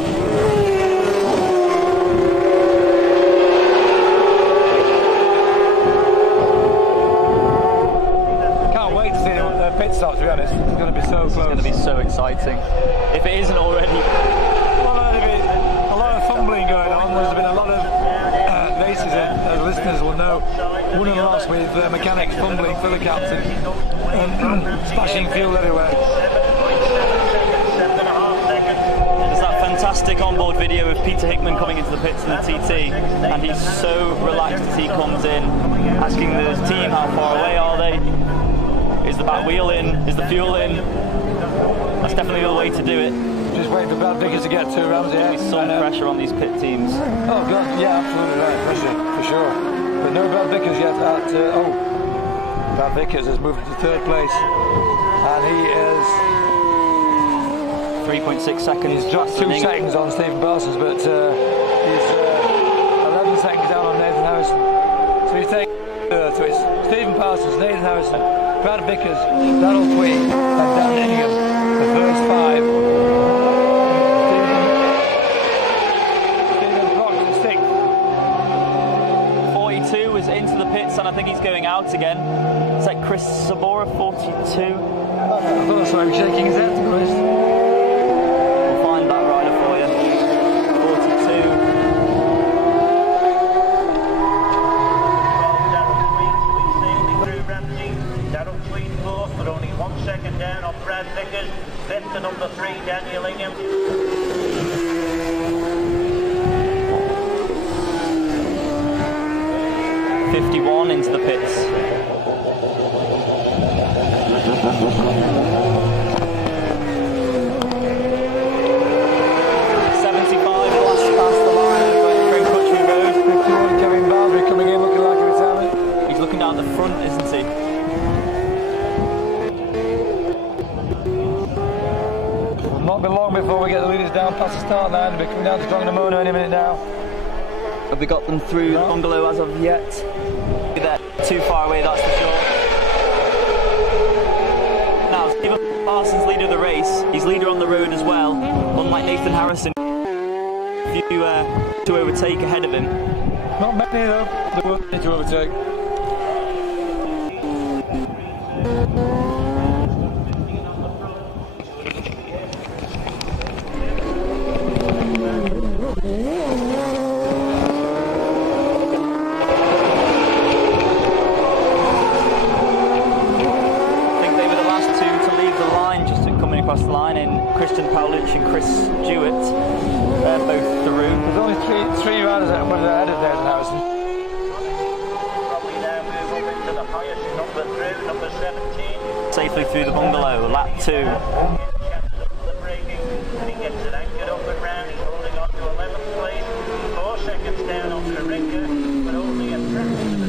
Can't wait to see the pit stop, to be honest. It's going to be so close. It's going to be so exciting. If it isn't already. A lot of fumbling going on. There's been a lot of races, as listeners will know, won and lost with mechanics fumbling, filler caps and splashing fuel everywhere. There's that fantastic onboard video of Peter Hickman coming into the pits in the TT, and he's so relaxed as he comes in, asking the team how far away are they, is the back wheel in, is the fuel in. That's definitely the way to do it. Just waiting for Brad Vickers to get to Ramsey. There's some pressure on these pit teams. Oh God, yeah, absolutely right, pressure, for sure. But no Brad Vickers yet at, Brad Vickers has moved to third place, and he is 3.6 seconds. He's dropped 2 seconds on Stephen Parsons, but he's 11 seconds down on Nathan Harrison. So he's taking so it's Stephen Parsons, Nathan Harrison, Brad Vickers, Darrell Tweed, and Dan Ingham, the first 5. Stephen Brock's in 6th. 42 is into the pits, and I think he's going out again. Is that Chris Sabora, 42? I thought I saw him shaking his head, to be honest. We'll find that rider for you. 42. Darrell Tweed fourth, but only 1 second down on Brad Vickers. Fifth to number 3, Daniel Ingham. 51 into the pits. Not be long before we get the leaders down past the start line. They'll be coming down to Clongnamona any minute now. Have we got them through the bungalow as of yet? They're too far away, that's for sure. Now, Stephen Parsons, leader of the race. He's leader on the road as well, unlike Nathan Harrison. If you to overtake ahead of him. Not many though, there were many to overtake. Across the line in Christian Powlich and Chris Jewett, both through. There's only three riders that were ahead of Nathan Harrison. Probably now move up into the highest number through, number 17. Safely through the bungalow, lap 2. The braking, and he gets it anchored up and round. He's holding on to 11th place, 4 seconds down on the ringer, but only a fraction of the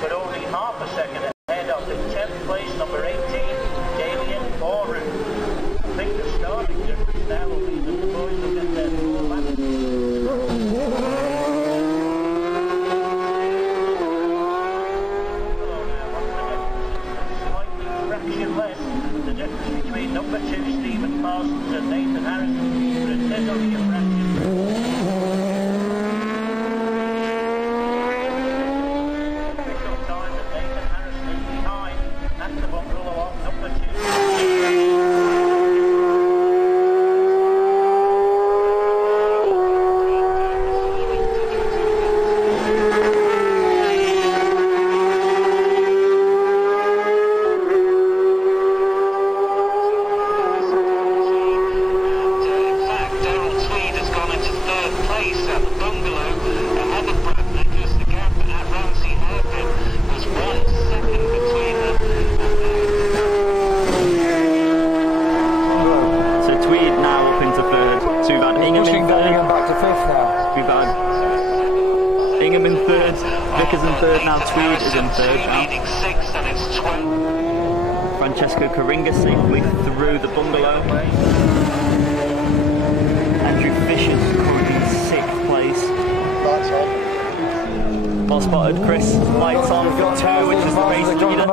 but only half a second ahead of the 10th place, number 18, Damien Boru. I think the starting difference now will be that the boys will get their lap. Slightly fraction less, the difference between number 2, Stephen Parsons, and Nathan Harrison, but it is only a fraction. Francesco Coringa safely through the bungalow. Andrew Fisher's currently in 6th place. Well spotted, Chris. Lights on for 2, which is the race leader.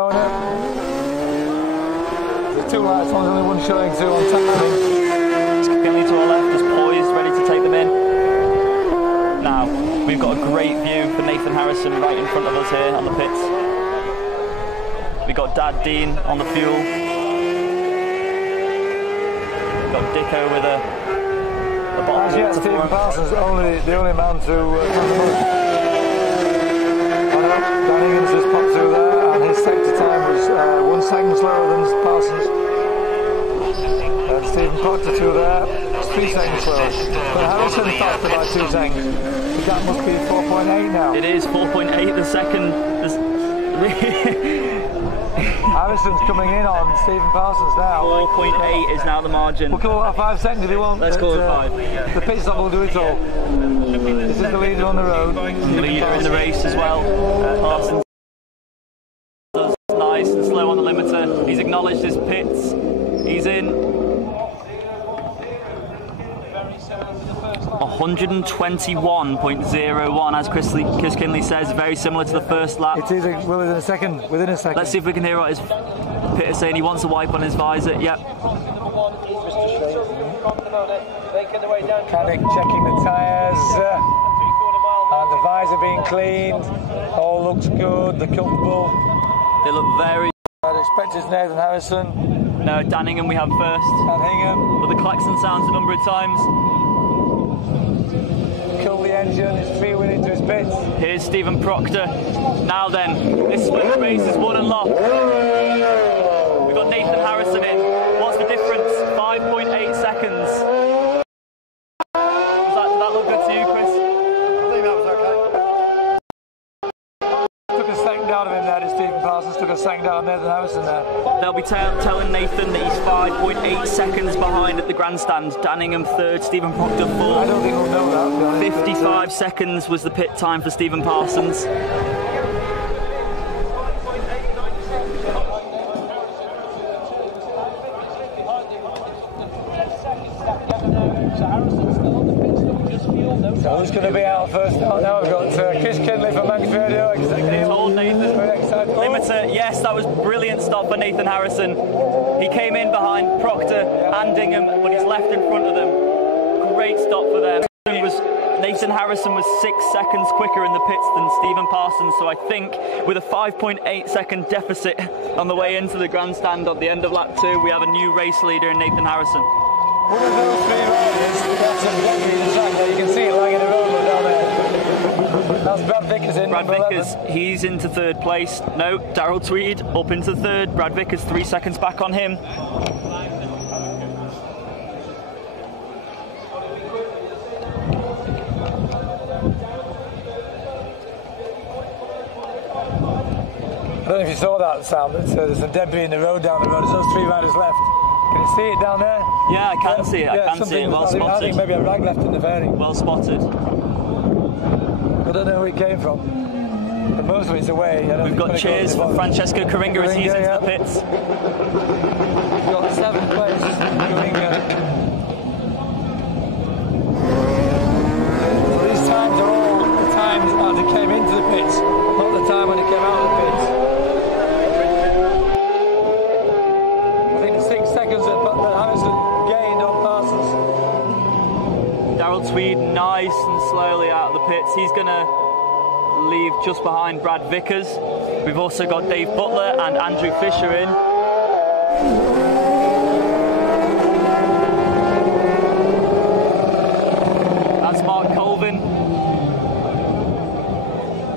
The 2 lights on, only one showing 2 on timing. Kenny to our left is poised, ready to take them in. Now, we've got a great view for Nathan Harrison right in front of us here on the pits. We've got Dad Dean on the fuel. We've got Dicko with a bottle. As yet, Stephen Parsons the only man to Dan Higgins just popped through there, and his sector time was 1 second slower than Parsons. And Stephen Proctor through there, 3 seconds slower. But Harrison faster by 2 seconds. That must be 4.8 now. It is 4.8. The second. Harrison's coming in on Stephen Parsons now. 4.8 is now the margin. We'll call it 5 seconds if you want. Let's call it 5. The pit stop will do it all. This is the leader on the road. The leader in the race as well. Parsons does nice and slow on the limiter. He's acknowledged his pits. He's in. 121.01, as Chris Kinley says, very similar to the first lap. It is within a second. Let's see if we can hear what his pit is saying. He wants a wipe on his visor. Yep. Mechanic checking the tyres and the visor being cleaned. All looks good. They're comfortable. They look very. I'd expect it's Nathan Harrison. No, Dan Hingham we have first. Dan Hingham. But the klaxon sounds a number of times. Kill the engine, it's 3 win into his pits. Here's Stephen Proctor. Now then, this is when the race is won and lost. We've got Nathan Harrison in. What's the difference? 5.8 seconds. took a second down Nathan Harrison there. They'll be telling Nathan that he's 5.8 seconds behind at the grandstand. Danningham third, Stephen Proctor fourth. I don't think we'll know that. 55 seconds was the pit time for Stephen Parsons. So who's going to be out first? Oh, now we've got Chris Kinley from Manx Radio. Told Nathan. Limiter, yes, that was brilliant stop for Nathan Harrison. He came in behind Proctor and Dingham, but he's left in front of them. Great stop for them. Nathan Harrison was 6 seconds quicker in the pits than Stephen Parsons, so I think with a 5.8 second deficit on the way into the grandstand at the end of lap 2, we have a new race leader in Nathan Harrison. One of those three riders, that's exactly the track there. You can see it lying in a road down there. That's Brad Vickers in. Brad Vickers, he's into third place. No, Darrell Tweed up into third. Brad Vickers 3 seconds back on him. I don't know if you saw that, Sam, but there's some debris in the road down the road. There's those three riders left. Can you see it down there? Yeah, I can see it. I can see it. Well spotted. I think maybe a rag left in the fairing. Well spotted. I don't know who it came from. But most of it's away. We've got cheers for Francesco Coringa as he's into the pits. We've got 7th place, Coringa. These times are all the times as he came into the pits, not the time when he came out of the pits. I think the 6 seconds that Harrison gained on Parsons. Darrell Tweed nice and slowly out of the pits. He's going to leave just behind Brad Vickers. We've also got Dave Butler and Andrew Fisher in. That's Mark Colvin.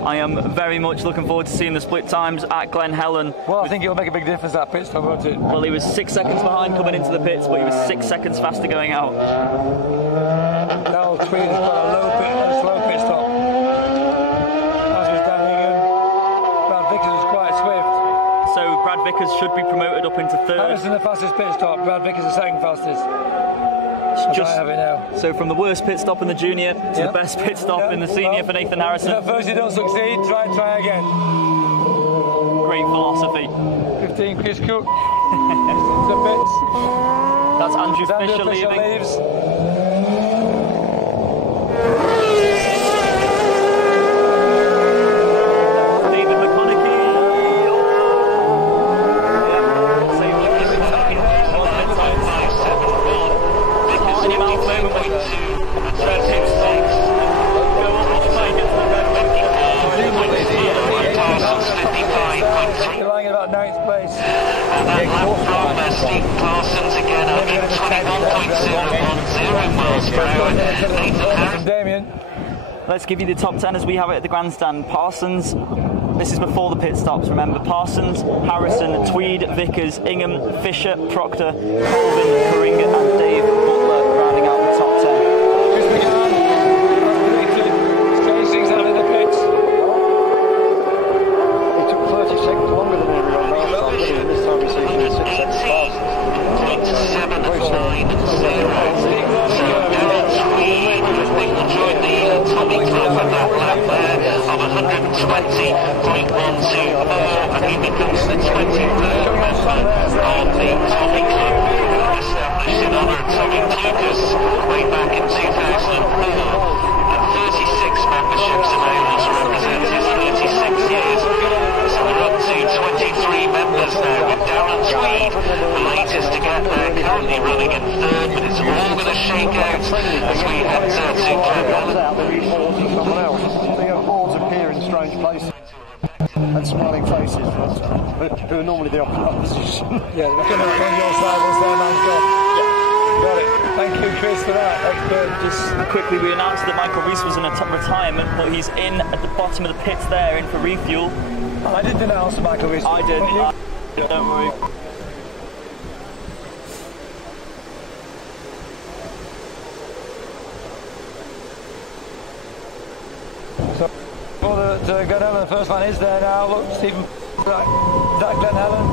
I am very much looking forward to seeing the split times at Glen Helen. Well, I think it'll make a big difference that pit stop, won't it? Well, he was 6 seconds behind coming into the pits, but he was 6 seconds faster going out. Darrell Tweed has got a slow pit stop. As was Danningham. Brad Vickers was quite swift. So Brad Vickers should be promoted up into third. Harrison the fastest pit stop, Brad Vickers the second fastest. I have it now. So from the worst pit stop in the junior to the best pit stop in the senior for Nathan Harrison. If at first you don't succeed, try again. Great philosophy. 15 Chris Cook. The pits. That's Andrew Fisher leaving. Leaves. You're lying about 9th place. And that lap from Stephen Parsons again, 121.010 miles per hour. Nathan Harrison. Let's give you the top 10 as we have it at the grandstand. Parsons, this is before the pit stops, remember. Parsons, Harrison, Tweed, Vickers, Ingham, Fisher, Proctor, Colvin, Coringa and Dave Butler rounding out the top 10. Strange things out in the pits. He took 30 seconds longer than everyone else. This time he's taking 6 seconds faster. 0.790. So Darrell Tweed will join the Tommy Club at that lap there of 120.124, and he becomes the 23rd member of the Tommy Club, established in honour of Tommy Lucas way back in 2004. 36 memberships available to represent his 36 years. So we're up to 23 members now with Darrell Tweed, the latest to get there, currently running in third, but it's all going to shake out as we head to Glen Helen. Someone else. The boards appear in strange places and smiling faces who are normally the opposition. Yeah, we're going to on your side once their man's gone. Got it. Thank you, Chris, for that. Just quickly, we announced that Michael Rees was in a retirement, but he's in at the bottom of the pits there, in for refuel. I didn't announce Michael Rees. I did. Don't worry. So, to go down the first line is there now. Look, Stephen Right, is that Glen Helen?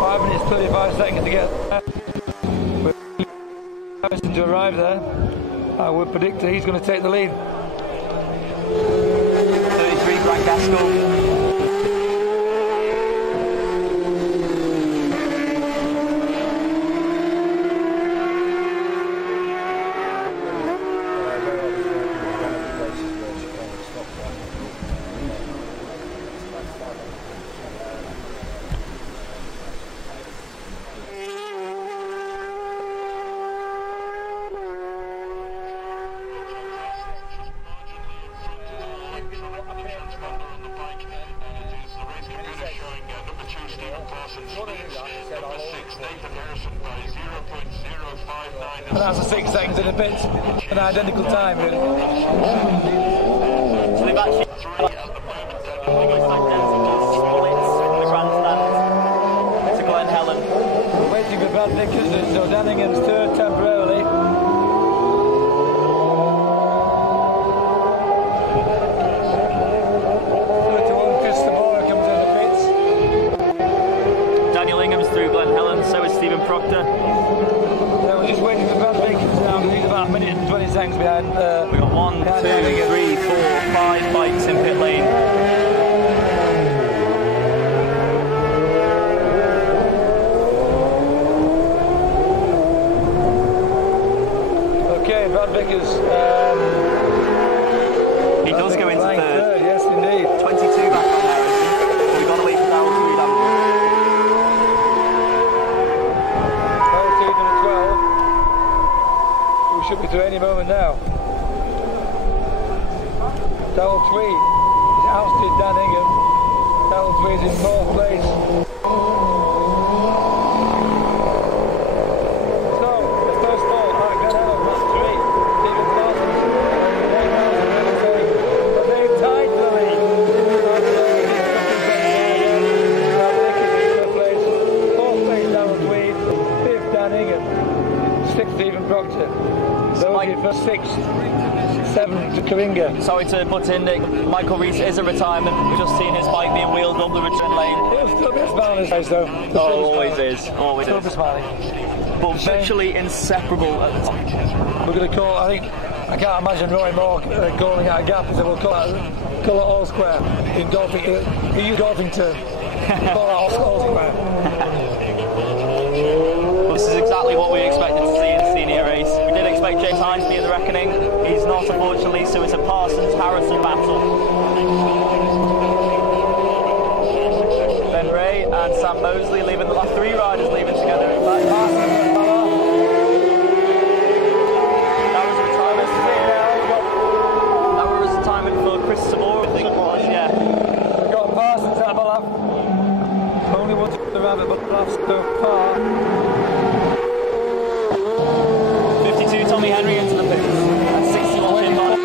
5 minutes 35 seconds to get to arrive there. I would predict that he's going to take the lead. 33 Grant Gaskell. And that's a 6 seconds in a bit, an identical time really. So they've actually the grandstand to Glen Helen. We're waiting for Brad Vickers, so Danningham's third temporarily. Daniel Ingham's through Glen Helen, so is Stephen Proctor. We're just waiting for Brad Vickers now, he's about a minute and 20 seconds behind. We've got 1, 2, 3, 4, 5 bikes in pit lane. Okay, Brad Vickers. He does go into third. Yes, indeed. 22 back on there. We've got to wait for Darryl to read out. Should be through any moment now. Darryl Tweed has ousted Dan Ingham. Darryl Tweed's in 4th place. So, the first ball, Glen Helen, lap 3. Stephen Parsons, 1 miles and 30 seconds. But they've tied the lead. Third place, 4th place Darryl Tweed, 5th Dan Ingham, 6th Stephen Proctor. Those for 6th, 7th to Karinga. Sorry to butt in, Nick. Michael Rees is a retirement. We've just seen his bike being wheeled up the return lane. He'll still be a smile on his face though. Always is. Always still is. Be smiling. But virtually inseparable at the top. We're going to call, I can't imagine Roy Moore calling out a gap, so we'll call it all square in golfing. He used golfing term. Call out all square. This is exactly what we expected to see in the senior race. We did expect James Hines to be in the reckoning. He's not, unfortunately, so it's a Parsons-Harrison battle. Ben Ray and Sam Mosley leaving, the last 3 riders leaving together. In fact, that was retirement for Chris Sabor, I think it was, yeah. We've got Parsons at Balaf. Only one to the rabbit, but Balaf's so far. 52 Tommy Henry into the pits. And 61 Jim Barnett.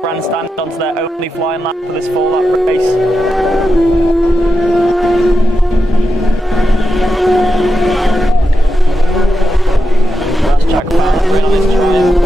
Grandstand onto their only flying lap for this 4-lap race. That's Jack Farrer on his triumph.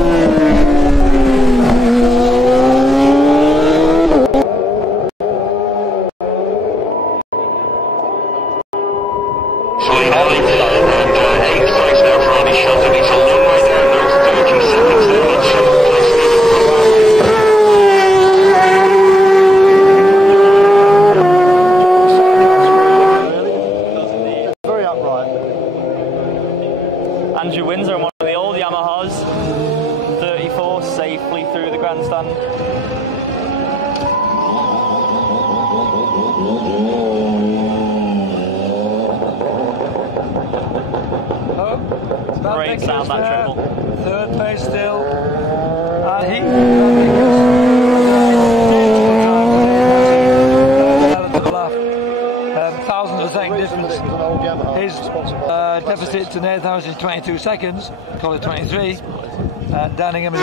Great sound, that triple. Third place still. And he thousands of second difference. His deficit to Nathan Harris is 22 seconds, call it 23. Danningham is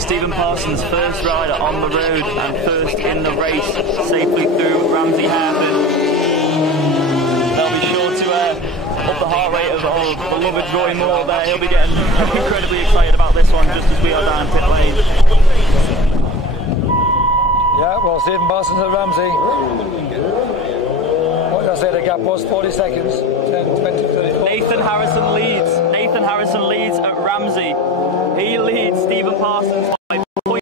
Stephen Parsons, first rider on the road and first in the race, safely through Ramsey Hairpin. They'll be sure to up the heart rate of our beloved Roy Moore there. He'll be getting incredibly excited about this one, just as we are down pit lane. Yeah, well, Stephen Parsons at Ramsey. What did I say the gap was? 40 seconds. 10, 20, 30. Nathan Harrison leads. Nathan Harrison leads at Ramsey. He leads Stephen Parsons by 0.4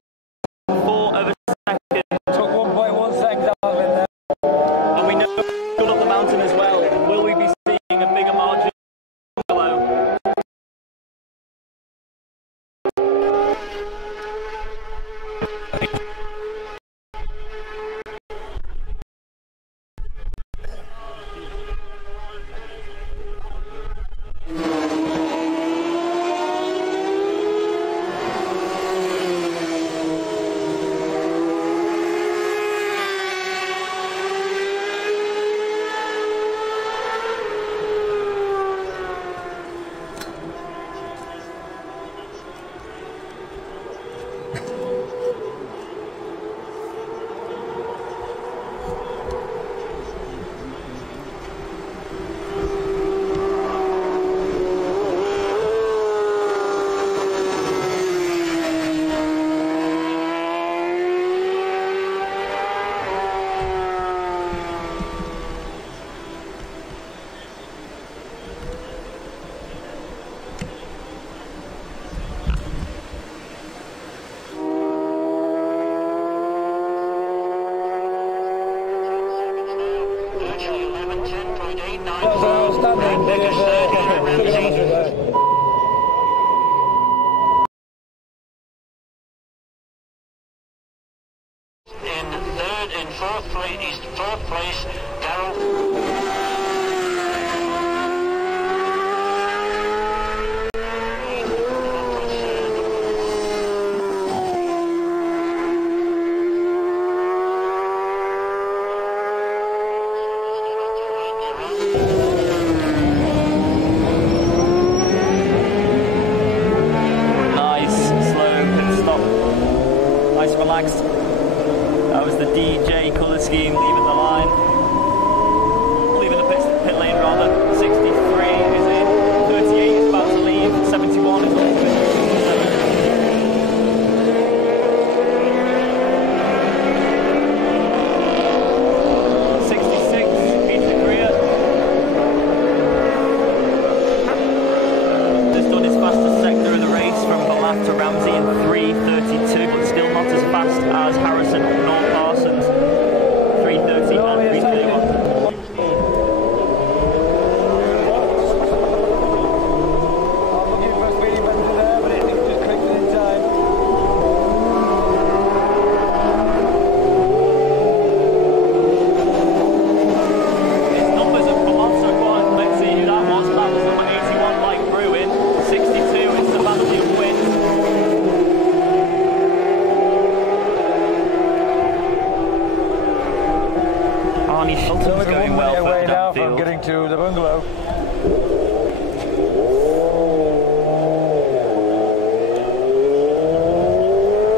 of a second. Took 1.1 seconds out of it there. And we know good up the mountain as well. Will we be seeing a bigger margin below?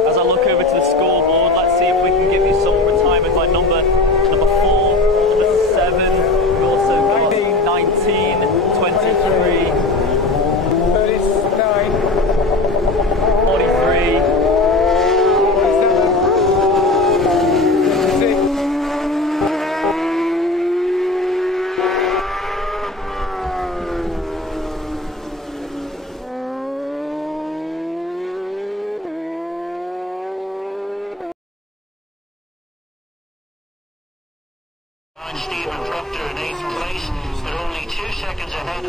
As I look over to the scoreboard, let's see if we can give you some retirement by number 4, number 7, we've also got 19, 23, 39, 43. Stephen Proctor in 8th place. They're only 2 seconds ahead.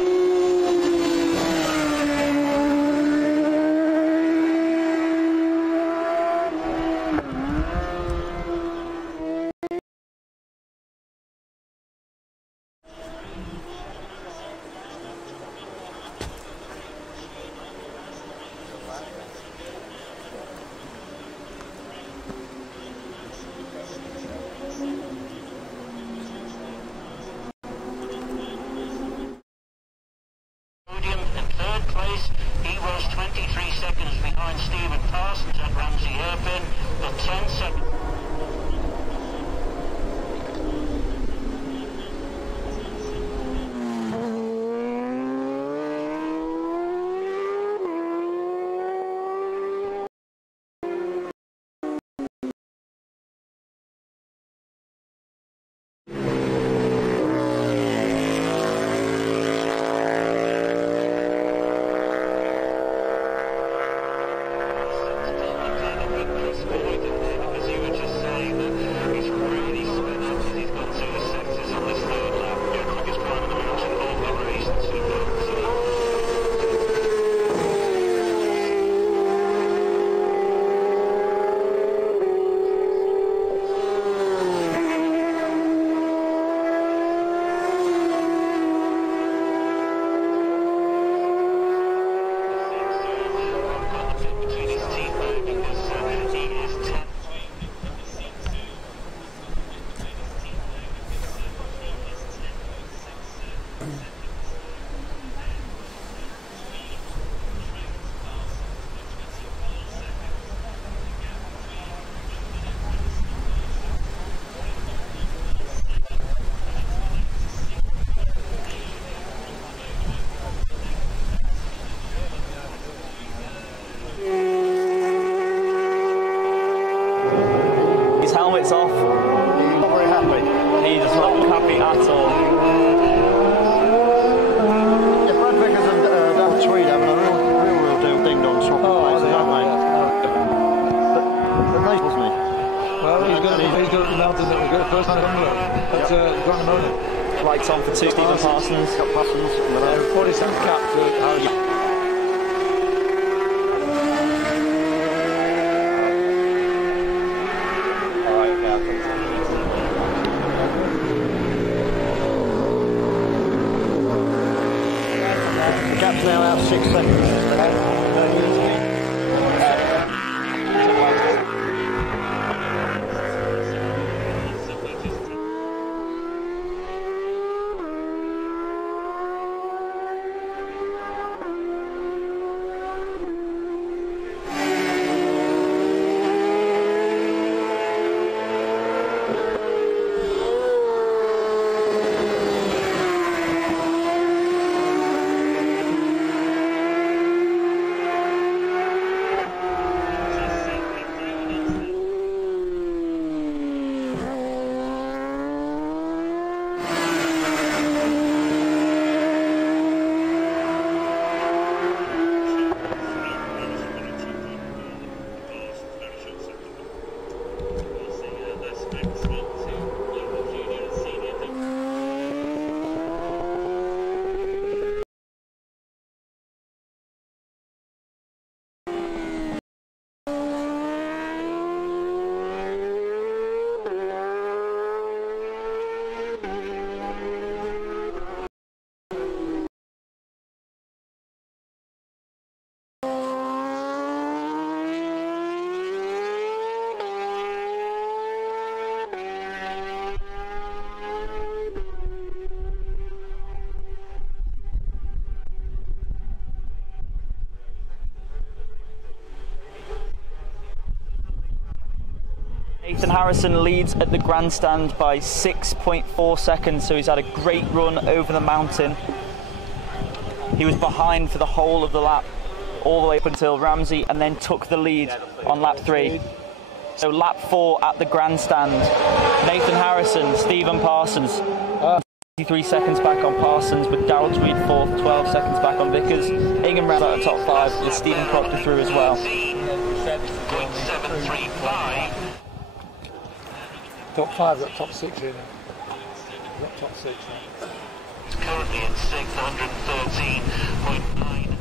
He was 23 seconds behind Stephen Parsons and Ramsey Hairpin, but 10 seconds. Helmet's off. Not very happy. He does not look happy at all. Yeah, Brad Vickers and Dan Tweed having a real deal ding-dong swap of places, aren't they? But nice, wasn't he? Well, he's got the mountain that was good first time envelope. That's got the moment. Lights on for 2 Stephen Parsons. Got Parsons. 40-cent cap for Howard. Gap's now out 6 seconds. Nathan Harrison leads at the grandstand by 6.4 seconds, so he's had a great run over the mountain. He was behind for the whole of the lap, all the way up until Ramsey, and then took the lead on lap 3. So lap 4 at the grandstand, Nathan Harrison, Stephen Parsons, 53 seconds back on Parsons, with Darrell Tweed 4th, 12 seconds back on Vickers. Ingham round out of top 5 with Stephen Proctor through as well. 0.735. Top 5, got top 6 here now. Got top 6 now. Currently in 613.921.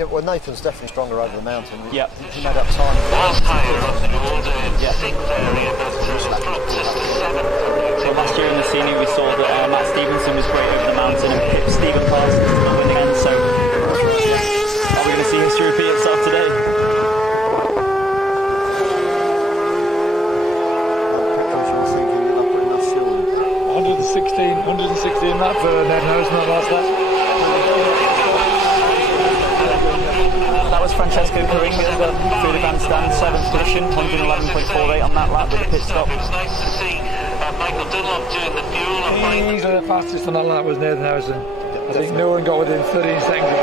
Yeah, well, Nathan's definitely stronger over the mountain. Yeah. He made up time. Was higher up the order in 6th area, but dropped just to 7th. So last year in the senior we saw that Matt Stevenson was great over the mountain and pipped Stephen Parsons to the win again, so are we going to see history repeat itself today? 116 lap for Ned Harrison on last lap. That was Francesco Caringa through the grandstand, 7th position, 111.48 on that lap with a pit stop. It was nice to see Michael Dunlop doing the fuel. Easily the fastest on that lap was Nathan Harrison. I think no one got within 13 seconds of it.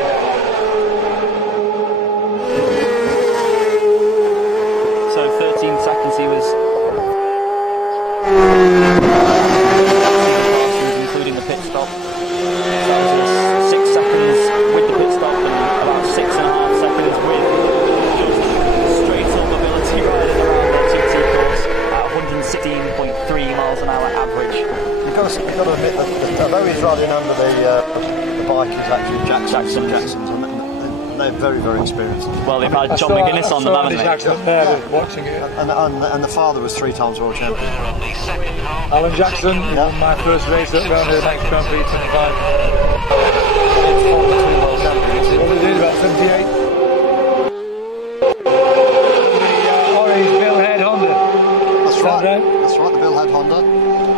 So 13 seconds he was... including the pit stop. So that was 6 seconds with the pit stop and about 6.5 seconds with just straight up ability riding around the GT course at 116.3 miles an hour average. You've got to admit that although he's riding under the bike is actually Jackson's, and they're very, very experienced. Well, they've had John McGuinness on them, haven't they? Jackson there watching it. And the father was 3 times world champion. Alan Jackson, he won my first race at round the Manx Grand Prix 25. What did he do, about 78? Orange Billhead Honda. That's right, that's right, the Billhead Honda.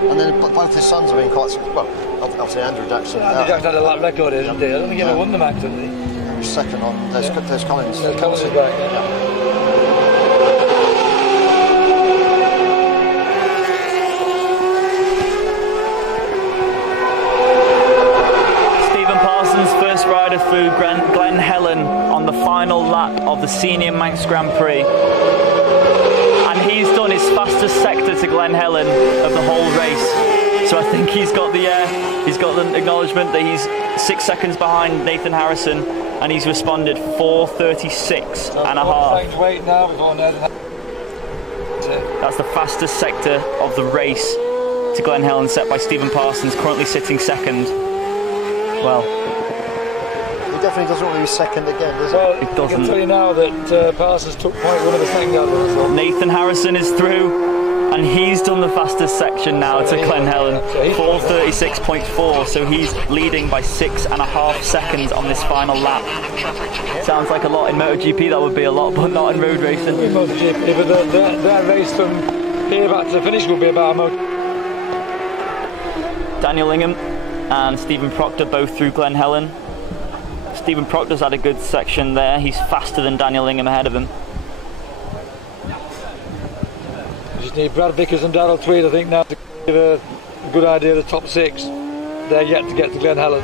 And then both his sons have been quite, well, obviously Andrew Jackson. Andrew Jackson had a lap record, didn't he? I don't think he ever won the Manx, did he? He was second on, there's Collins. There's Collins back, yeah. First rider through Glen Helen on the final lap of the Senior Manx Grand Prix, and he's done his fastest sector to Glen Helen of the whole race. So I think he's got the acknowledgement that he's 6 seconds behind Nathan Harrison, and he's responded 4:36 and a half. Wait now before Nathan. That's the fastest sector of the race to Glen Helen, set by Stephen Parsons, currently sitting second. Well, definitely doesn't want to be second again, does it? Well, it doesn't. I can tell you now that Parsons took 0.1 of the second out of it as well. Nathan Harrison is through, and he's done the fastest section now to Glen Helen, 4:36.4, so he's leading by 6.5 seconds on this final lap. Sounds like a lot in MotoGP, that would be a lot, but not in road racing. In MotoGP, but their race from here back to the finish will be about Daniel Ingham and Stephen Proctor both through Glen Helen. Stephen Proctor's had a good section there. He's faster than Daniel Ingham ahead of him. You just need Brad Vickers and Darrell Tweed, I think, now to give a good idea of the top 6. They're yet to get to Glen Helen.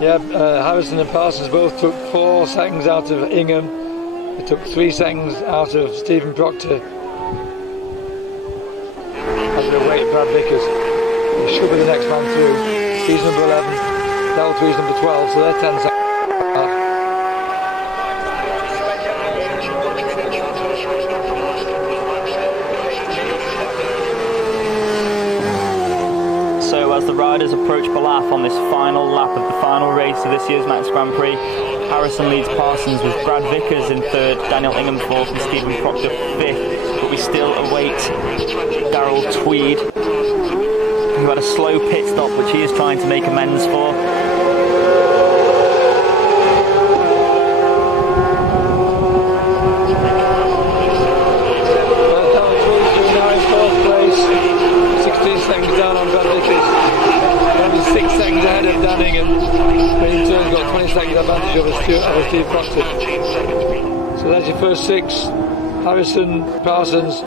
Yeah, Harrison and Parsons both took 4 seconds out of Ingham. They took 3 seconds out of Stephen Proctor. As we await Brad Vickers, he should be the next man through. He's number 11, Darrell Tweed's number 12, so they're 10 seconds. So as the riders approach Balaf on this final lap of the final race of this year's Manx Grand Prix, Harrison leads Parsons with Brad Vickers in 3rd, Daniel Ingham 4th and Stephen Proctor 5th. But we still await Darrell Tweed, who had a slow pit stop which he is trying to make amends for. Darrell Tweed is now in 4th place, 16 seconds down on Brad Vickers, 6 seconds ahead of Dan Ingham. Steve Proctor. So that's your first 6. Harrison, Parsons,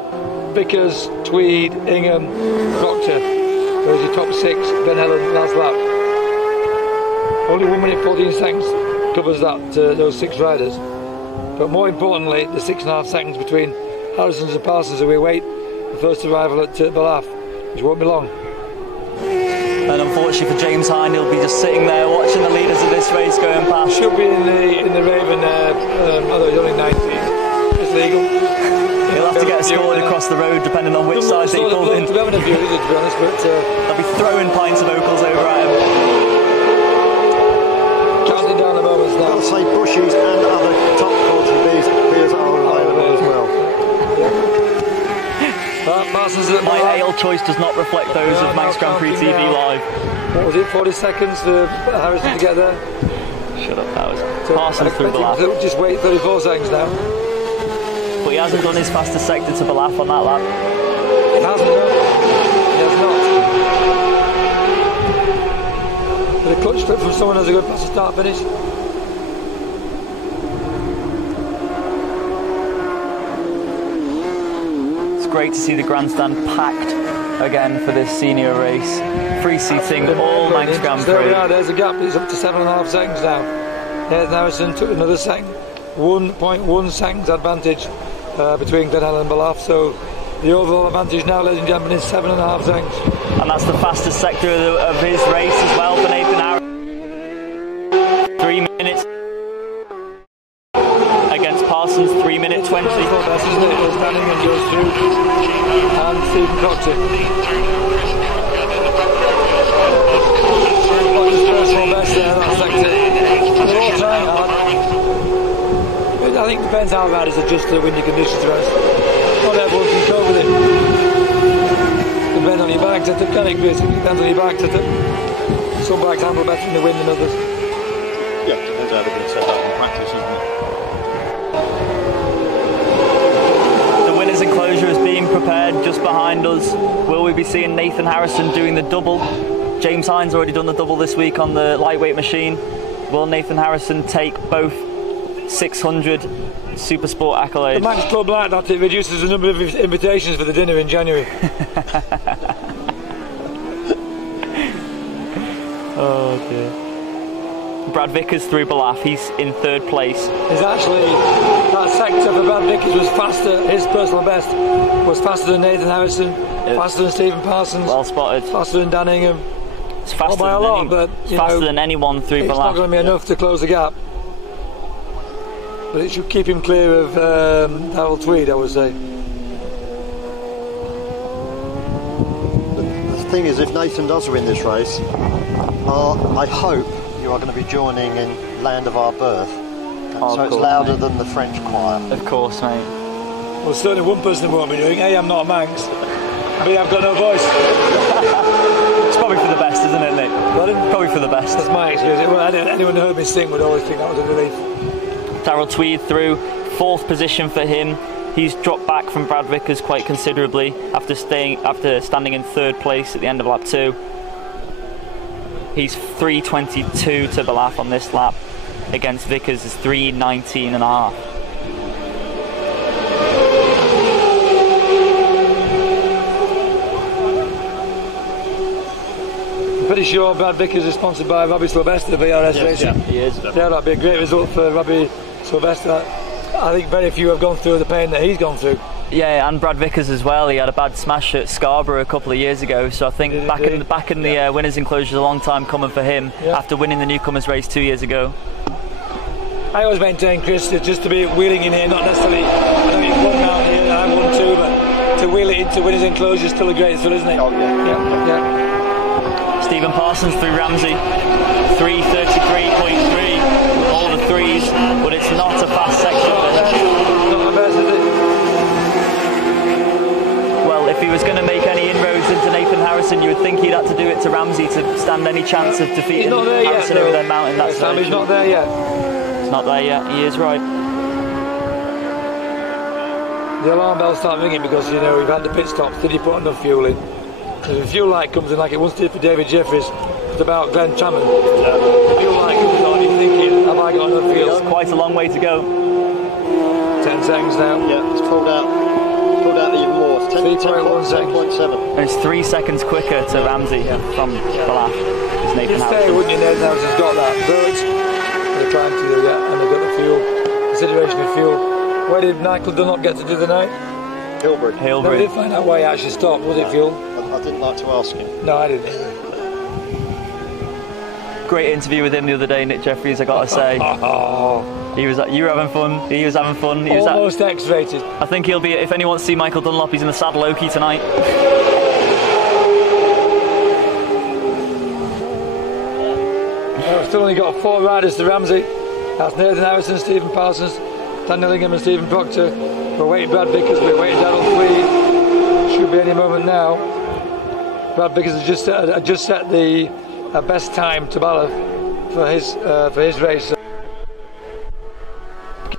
Vickers, Tweed, Ingham, Proctor. There's your top 6, Ben Helen, last lap. Only 1 minute 14 seconds covers that, those 6 riders. But more importantly, the 6.5 seconds between Harrison's and Parsons, who we await the first arrival at Ballaugh, which won't be long. And unfortunately for James Hine, he'll be just sitting there watching the leaders of this race going past. Should be in the Raven, although he's only 19. It's legal. He'll have to get escorted across the road depending on which side they pull in. We haven't a view, is it, to be honest, but they'll be throwing pints of Ocals over at him. Counting down the moments now. I'll say Bushies and other top quality beers are available as well. My ale choice does not reflect those of Manx Grand Prix TV Live. What was it, 40 seconds for Harrison to get there? Shut up, that was Parsons through Ballaugh. Just wait 34 seconds now. But he hasn't done his fastest sector to Ballaugh on that lap. He hasn't, no. He has not. With a clutch flip from someone who's a good pass to start finish. Great to see the grandstand packed again for this senior race. Free seating, all Manx Grand Prix. There we are, there's a gap, it's up to 7.5 seconds now. There's Harrison, took another second. 1.1 seconds advantage between Glenhelen and Ballaugh. So the overall advantage now, ladies and gentlemen, is 7.5 seconds. And that's the fastest sector of his race as well for Nathan Harrison. 3 minutes. Against Parsons, 3 minute 20. That's isn't it? There's Manningham goes through, and Stephen Proctor. Proctor's personal best there, that sector. They're all trying hard. I think it depends how riders adjust to the windy conditions. Not everyone can cope with it. Depends on your bike setup, can it, Chris? It depends on your bike setup. Some bikes handle better in the wind than others. Yeah, depends how they've been set up in practice, isn't it? Winners enclosure is being prepared just behind us. Will we be seeing Nathan Harrison doing the double? James Hine's already done the double this week on the lightweight machine. Will Nathan Harrison take both 600 Supersport accolades? The Manx Club like that, it reduces the number of invitations for the dinner in January. Oh dear. Brad Vickers through Ballaugh, he's in 3rd place. Is actually, that sector for Brad Vickers was faster, his personal best was faster than Nathan Harrison, faster than Stephen Parsons. Well spotted. Faster than Dan Ingham. It's faster, by a lot, but it's faster than anyone through Ballaugh. It's not going to be enough to close the gap. But it should keep him clear of Darrell Tweed, I would say. The thing is, if Nathan does win this race, I hope you are going to be joining in Land of Our Birth, so it's louder than the French choir. Of course, mate. Well, certainly one person won't be doing. A, I'm not a Manx. B, I've got no voice. It's probably for the best, isn't it, Nick? Probably for the best. That's my experience. Well, anyone who heard me sing would always think that was a relief. Darrell Tweed through, 4th position for him. He's dropped back from Brad Vickers quite considerably after standing in 3rd place at the end of lap 2. He's 3:22 to Ballaugh on this lap against Vickers is 3:19.5. I'm pretty sure Brad Vickers is sponsored by Robbie Sylvester, VRS Racing. Yeah, he is. Yeah, that'd be a great result for Robbie Sylvester. I think very few have gone through the pain that he's gone through. Yeah, and Brad Vickers as well. He had a bad smash at Scarborough a couple of years ago, so I think back in the winners' enclosure is a long time coming for him after winning the newcomers race 2 years ago. I always maintain, Chris, just to be wheeling in here, not necessarily, I know you've won out here and I've won too, but to wheel it into winners' enclosure is still a great thrill, isn't it? Oh, yeah. Stephen Parsons through Ramsey, 3:33.3, all the 3s, but it's not a fast section. Not the best, is it? Well, if he was going to make any inroads into Nathan Harrison, you would think he'd have to do it to Ramsey to stand any chance of defeating Harrison over their mountain. That's he's not there yet. He's not there yet, he is right. The alarm bells start ringing because, you know, we've had the pit stops. Did he put enough fuel in? If the fuel light comes in like it once did for David Jeffries, it's about Glenn Trammond. The fuel light comes on, you're thinking, have I I got enough fuel. It's quite a long way to go. 10 seconds now. Yeah, it's pulled out even more. It's 10.1 seconds. And it's 3 seconds quicker to Ramsey from the lap. It's Nathan You'd Harrison. say, wouldn't you? Nathan Harrison's got that, but they're trying to do that, and they've got the fuel. Consideration of fuel. Where did Michael Dunlop get to do the night? Hilbury. No, we did find out why he actually stopped. Was it fuel? I didn't like to ask him. No, I didn't. Great interview with him the other day, Nick Jeffries, I gotta say. You were having fun, he was having fun. He was almost X-rated. I think he'll be, if anyone wants to see Michael Dunlop, he's in the Saddle Oki tonight. We've still only got 4 riders to Ramsey. That's Nathan Harrison, Stephen Parsons, Daniel Ingham and Stephen Proctor. We're waiting Brad Vickers, we're waiting Darrell Tweed. Should be any moment now. Brad Vickers has just set the best time to Bala for his race. So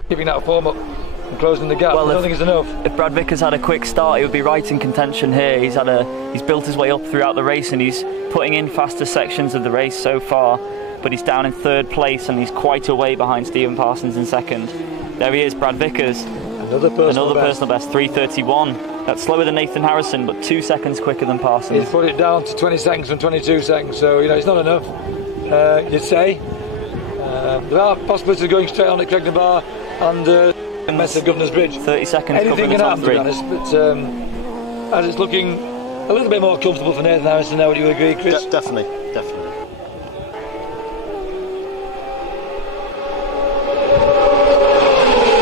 keeping that form up and closing the gap. Well, I don't think it's enough. If Brad Vickers had a quick start, he would be right in contention here. He's built his way up throughout the race, and he's putting in faster sections of the race so far. But he's down in 3rd place, and he's quite a way behind Stephen Parsons in 2nd. There he is, Brad Vickers. Another personal best, 3:31. That's slower than Nathan Harrison, but 2 seconds quicker than Parsons. He's put it down to 20 seconds from 22 seconds, so it's not enough, you'd say. There are possibilities of going straight on at Cregnan Bar and Mess of Governor's Bridge. 30 seconds. Anything can happen, to be honest, but as it's looking a little bit more comfortable for Nathan Harrison now, would you agree, Chris? Definitely.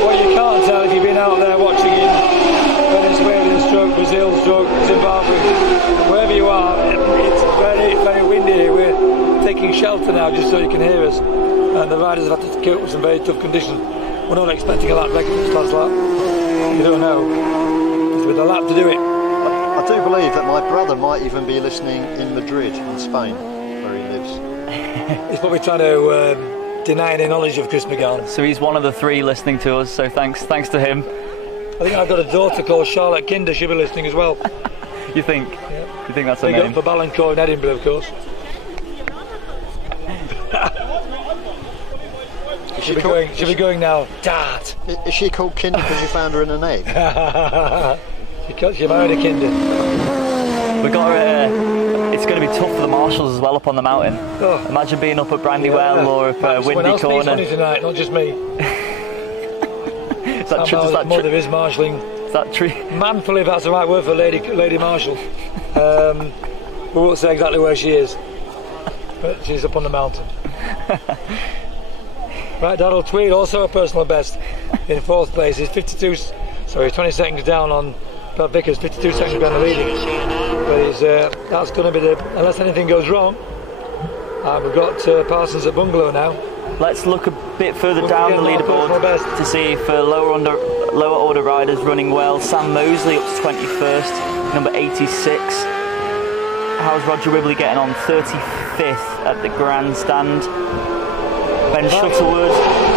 What you can't tell if you've been out there watching in Venezuela stroke, Brazil stroke, Zimbabwe, wherever you are, it's very, very windy here. We're taking shelter now just so you can hear us, and the riders have had to cope with some very tough conditions. We're not expecting a lap record this last lap. You don't know. It's with a lap to do it. I do believe that my brother might even be listening in Madrid, in Spain, where he lives. He's probably trying to deny any knowledge of Chris McGowan. So he's one of the 3 listening to us, so thanks to him. I think I've got a daughter called Charlotte Kinder, she'll be listening as well. You think? Yeah. You think that's her Big name? up for Ballancourt in Edinburgh, of course. She'll be going now. Dad! Is she called Kinder because you found her in an egg? She married a Kinder. We got her. It's going to be tough for the marshals as well up on the mountain. Oh. Imagine being up at Brandywell or up Windy Corner. Money tonight, not just me. Is that true? Mother is marshalling. Is that true? Manfully, if that's the right word for Lady Marshal. We won't say exactly where she is, but she's up on the mountain. Right, Darrell Tweed, also a personal best in 4th place. He's 20 seconds down on Brad Vickers, 52 seconds behind the leading. But that's going to be unless anything goes wrong. We've got Parsons at Bungalow now. Let's look a bit further down the leaderboard to see for lower order riders running well. Sam Mosley up to 21st, number 86. How's Roger Wibley getting on? 35th at the grandstand. Ben Shuttleworth,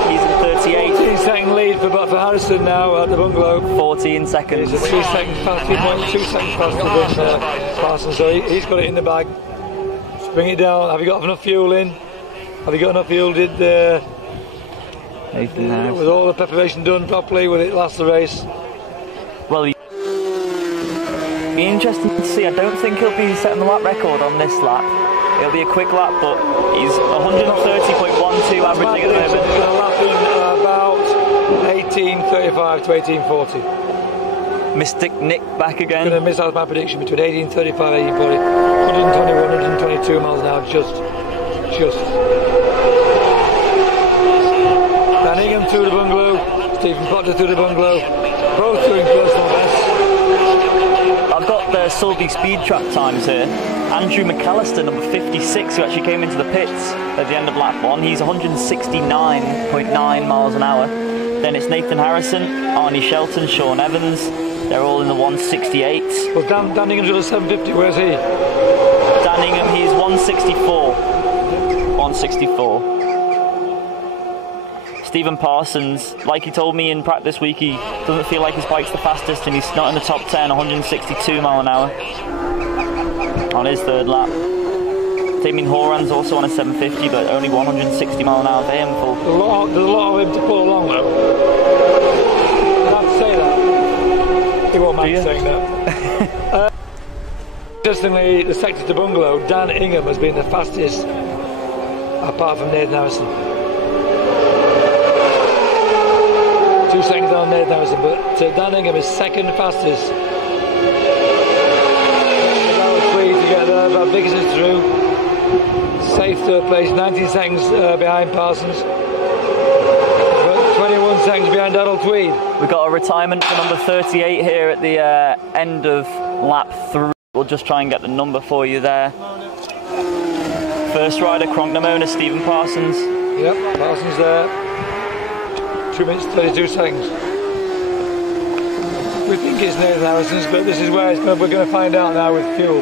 he's in 38. 14-second lead for Harrison now at the Bungalow. 14 seconds. He's 2 seconds past, 2.2 seconds past the Parsons, so he's got it in the bag. Let's bring it down. Have you got enough fuel in? Have you got enough fuel? Was all the preparation done properly? Will it last the race? Well, it'll be interesting to see. I don't think he'll be setting the lap record on this lap. It'll be a quick lap, but he's 130.12 averaging at the moment. He's going to lap in about 18.35 to 18.40. Mystic Nick back again. I'm going to miss out my prediction between 18.35 and 18.40. 121, 122 miles an hour, just. Dan Ingham to the Bungalow, Stephen Potter to the Bungalow, both doing personal best. I've got the Sulby speed trap times here. Andrew McAllister, number 56, who actually came into the pits at the end of lap 1. He's 169.9 miles an hour. Then it's Nathan Harrison, Arnie Shelton, Sean Evans. They're all in the 168. Well, Dan Ingham's got a 750. Where's he? Dan Ingham, he's 164. 164. Stephen Parsons, like he told me in practice this week, he doesn't feel like his bike's the fastest, and he's not in the top 10, 162 mile an hour on his 3rd lap. Damien Horan's also on a 750, but only 160 mile an hour for him. There's a lot of him to pull along though. I'd have to say that. He won't mind saying that. Interestingly, the sector to bungalow, Dan Ingham has been the fastest, apart from Nathan Harrison. 2 seconds on Nathan Harrison, but Dan Ingham is second fastest. To get there, but Vickers is through. Safe third place, 19 seconds behind Parsons. 21 seconds behind Donald Tweed. We've got a retirement for number 38 here at the end of lap 3. We'll just try and get the number for you there. First rider, Cronknamona, Stephen Parsons. Yep, Parsons there. 2 minutes 32 seconds. We think it's Nathan Harrison's, but this is where we're going to find out now with fuel.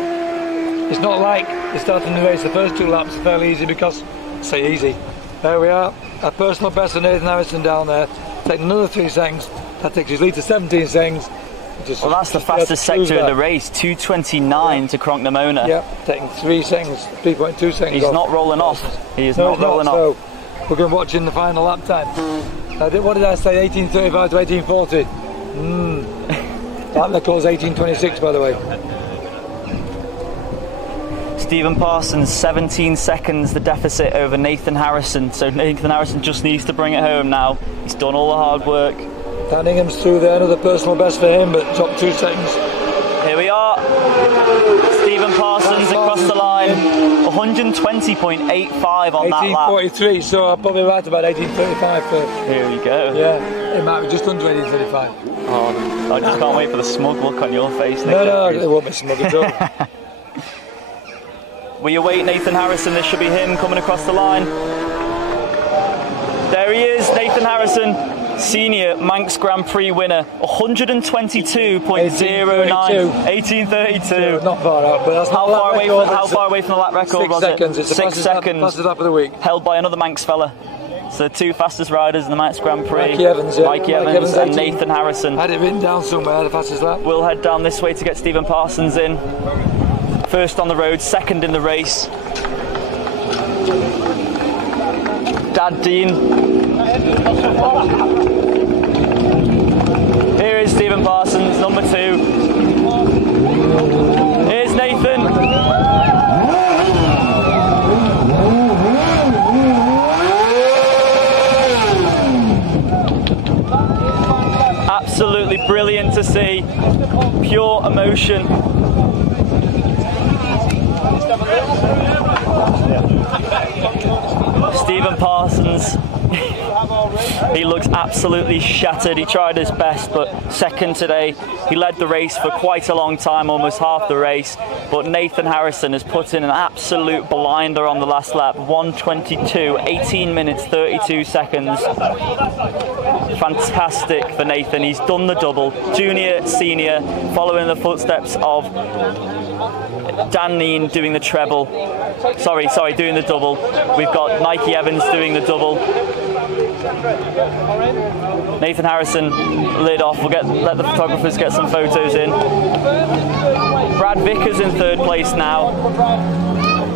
It's not like the start of the race. The first 2 laps are fairly easy because, say easy. There we are. A personal best for Nathan Harrison down there. Taking another 3 seconds. That takes his lead to 17 seconds. Well, that's the fastest sector of the race. 2:29 to Cronknamona. Yeah, taking 3 seconds, 3.2 seconds. He's not rolling off. He is not rolling off. So we're going to watch in the final lap time. What did I say? 18:35 to 18:40. Lap record 18:26, by the way. Stephen Parsons, 17 seconds the deficit over Nathan Harrison. So Nathan Harrison just needs to bring it home now. He's done all the hard work. Dan Ingham's through there, another personal best for him, but dropped 2 seconds. Here we are. Stephen Parsons across the line. 120.85 on that lap. 18:43, so I'm probably right about 18:35 for... Here we go. Yeah, it might be just under 18:35. Oh, I just can't wait for the smug look on your face, Nick. No, it won't be smug at all. We await Nathan Harrison. This should be him coming across the line. There he is, Nathan Harrison, senior Manx Grand Prix winner. 122.09. 18:32. Not far out, but that's how far away from the lap record was 6 seconds. it? It's the 6 seconds. Fastest lap of the week. Held by another Manx fella. So 2 fastest riders in the Manx Grand Prix. Mikey Evans, yeah. Mikey Evans and Nathan Harrison. I had it written down somewhere, the fastest lap. We'll head down this way to get Stephen Parsons in. First on the road, second in the race. Dad Dean. Here is Stephen Parsons, number 2. Here's Nathan. Absolutely brilliant to see. Pure emotion. Stephen Parsons, he looks absolutely shattered. He tried his best, but second today. He led the race for quite a long time, almost half the race, but Nathan Harrison has put in an absolute blinder on the last lap. 1:22, 18 minutes 32 seconds. Fantastic for Nathan. He's done the double, junior, senior, following the footsteps of Dan Neen doing the treble. Sorry, doing the double. We've got Mikey Evans doing the double. Nathan Harrison lid off. We'll let the photographers get some photos in. Brad Vickers in third place now.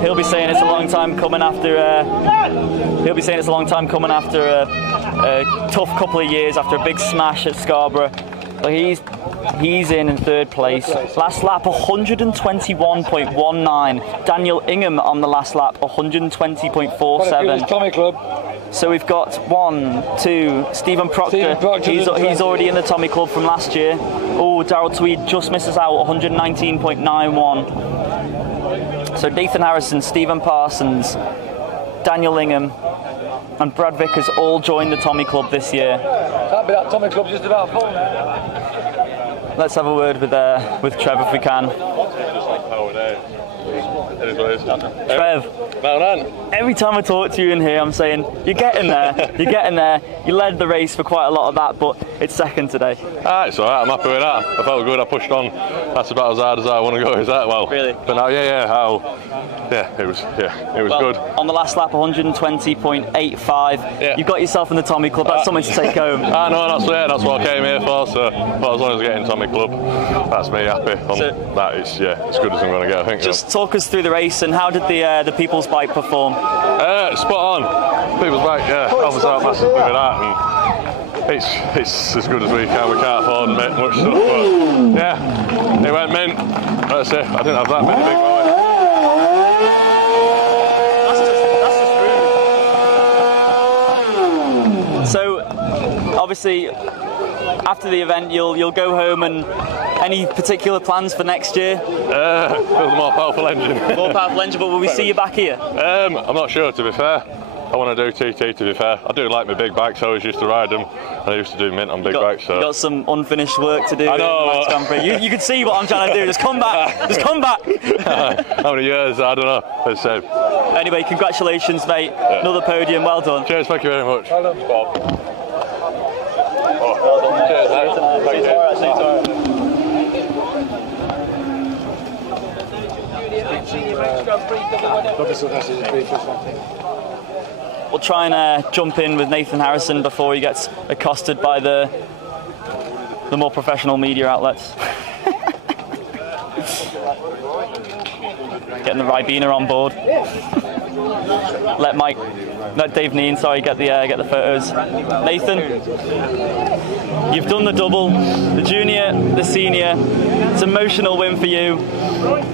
He'll be saying it's a long time coming after. A tough couple of years after a big smash at Scarborough. But he's in third place. Last lap 121.19. Daniel Ingham on the last lap 120.47. Tommy Club. So we've got 1, 2, Stephen Proctor. He's already in the Tommy Club from last year. Oh, Darrell Tweed just misses out 119.91. So Nathan Harrison, Stephen Parsons, Daniel Ingham and Brad Vickers all joined the Tommy Club this year. Can't be that Tommy Club's just about full now. Let's have a word with Trev if we can. Trev, every time I talk to you in here, I'm saying, you're getting there. You led the race for quite a lot of that, but it's second today. It's alright, I'm happy with that. I felt good, I pushed on. That's about as hard as I want to go, is that? Well, really? But now, it was good. On the last lap, 120.85. Yeah. You've got yourself in the Tommy Club, that's something to take home. I know, that's what I came here for, so as long as I get in Tommy Club, that's me happy. That is, as good as I'm going to get, I think. Just talk us through the race, and how did the People's Bike perform? Spot on. People's Bike, yeah, helps us out massively with that, and it's as good as we can. We can't afford to make much stuff, but yeah, it went mint. Let's say I didn't have that many big boys. So, obviously, after the event, you'll go home, and any particular plans for next year? Build a more powerful engine. More powerful engine, but will we see you back here? I'm not sure, to be fair. I want to do TT, to be fair. I do like my big bikes, I always used to ride them, and I used to do mint on big bikes. So. You've got some unfinished work to do. I know. You can see what I'm trying to do. Just come back. Just come back. How many years? I don't know. Let's say. Anyway, congratulations, mate. Yeah. Another podium. Well done. Cheers. Thank you very much. Well done, Bob. Oh, cheers, mate. Thank you. We'll try and jump in with Nathan Harrison before he gets accosted by the more professional media outlets. Getting the Ribena on board. Let Dave Neen, get the photos. Nathan, you've done the double, the junior, the senior. It's an emotional win for you.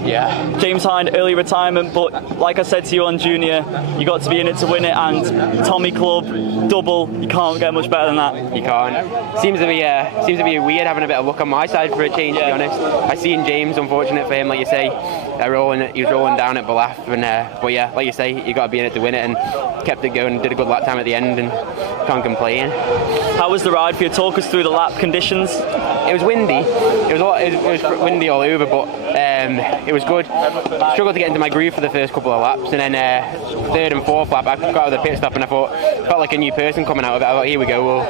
Yeah. James Hind, early retirement, but like I said to you on junior, you got to be in it to win it, and Tommy Club, double, you can't get much better than that. You can't. Seems to be weird having a bit of luck on my side for a change, to be honest. I seen James, unfortunate for him, like you say, he was rolling down at Balaf, and but yeah, like you say, you got to be in it to win it, and kept it going, did a good lap time at the end, and can't complain. How was the ride for you? Talk us through the lap conditions. It was windy. It was windy all over, but it was good. Struggled to get into my groove for the first couple of laps, and then third and fourth lap I got out of the pit stop, and I felt like a new person coming out of it. I thought, here we go,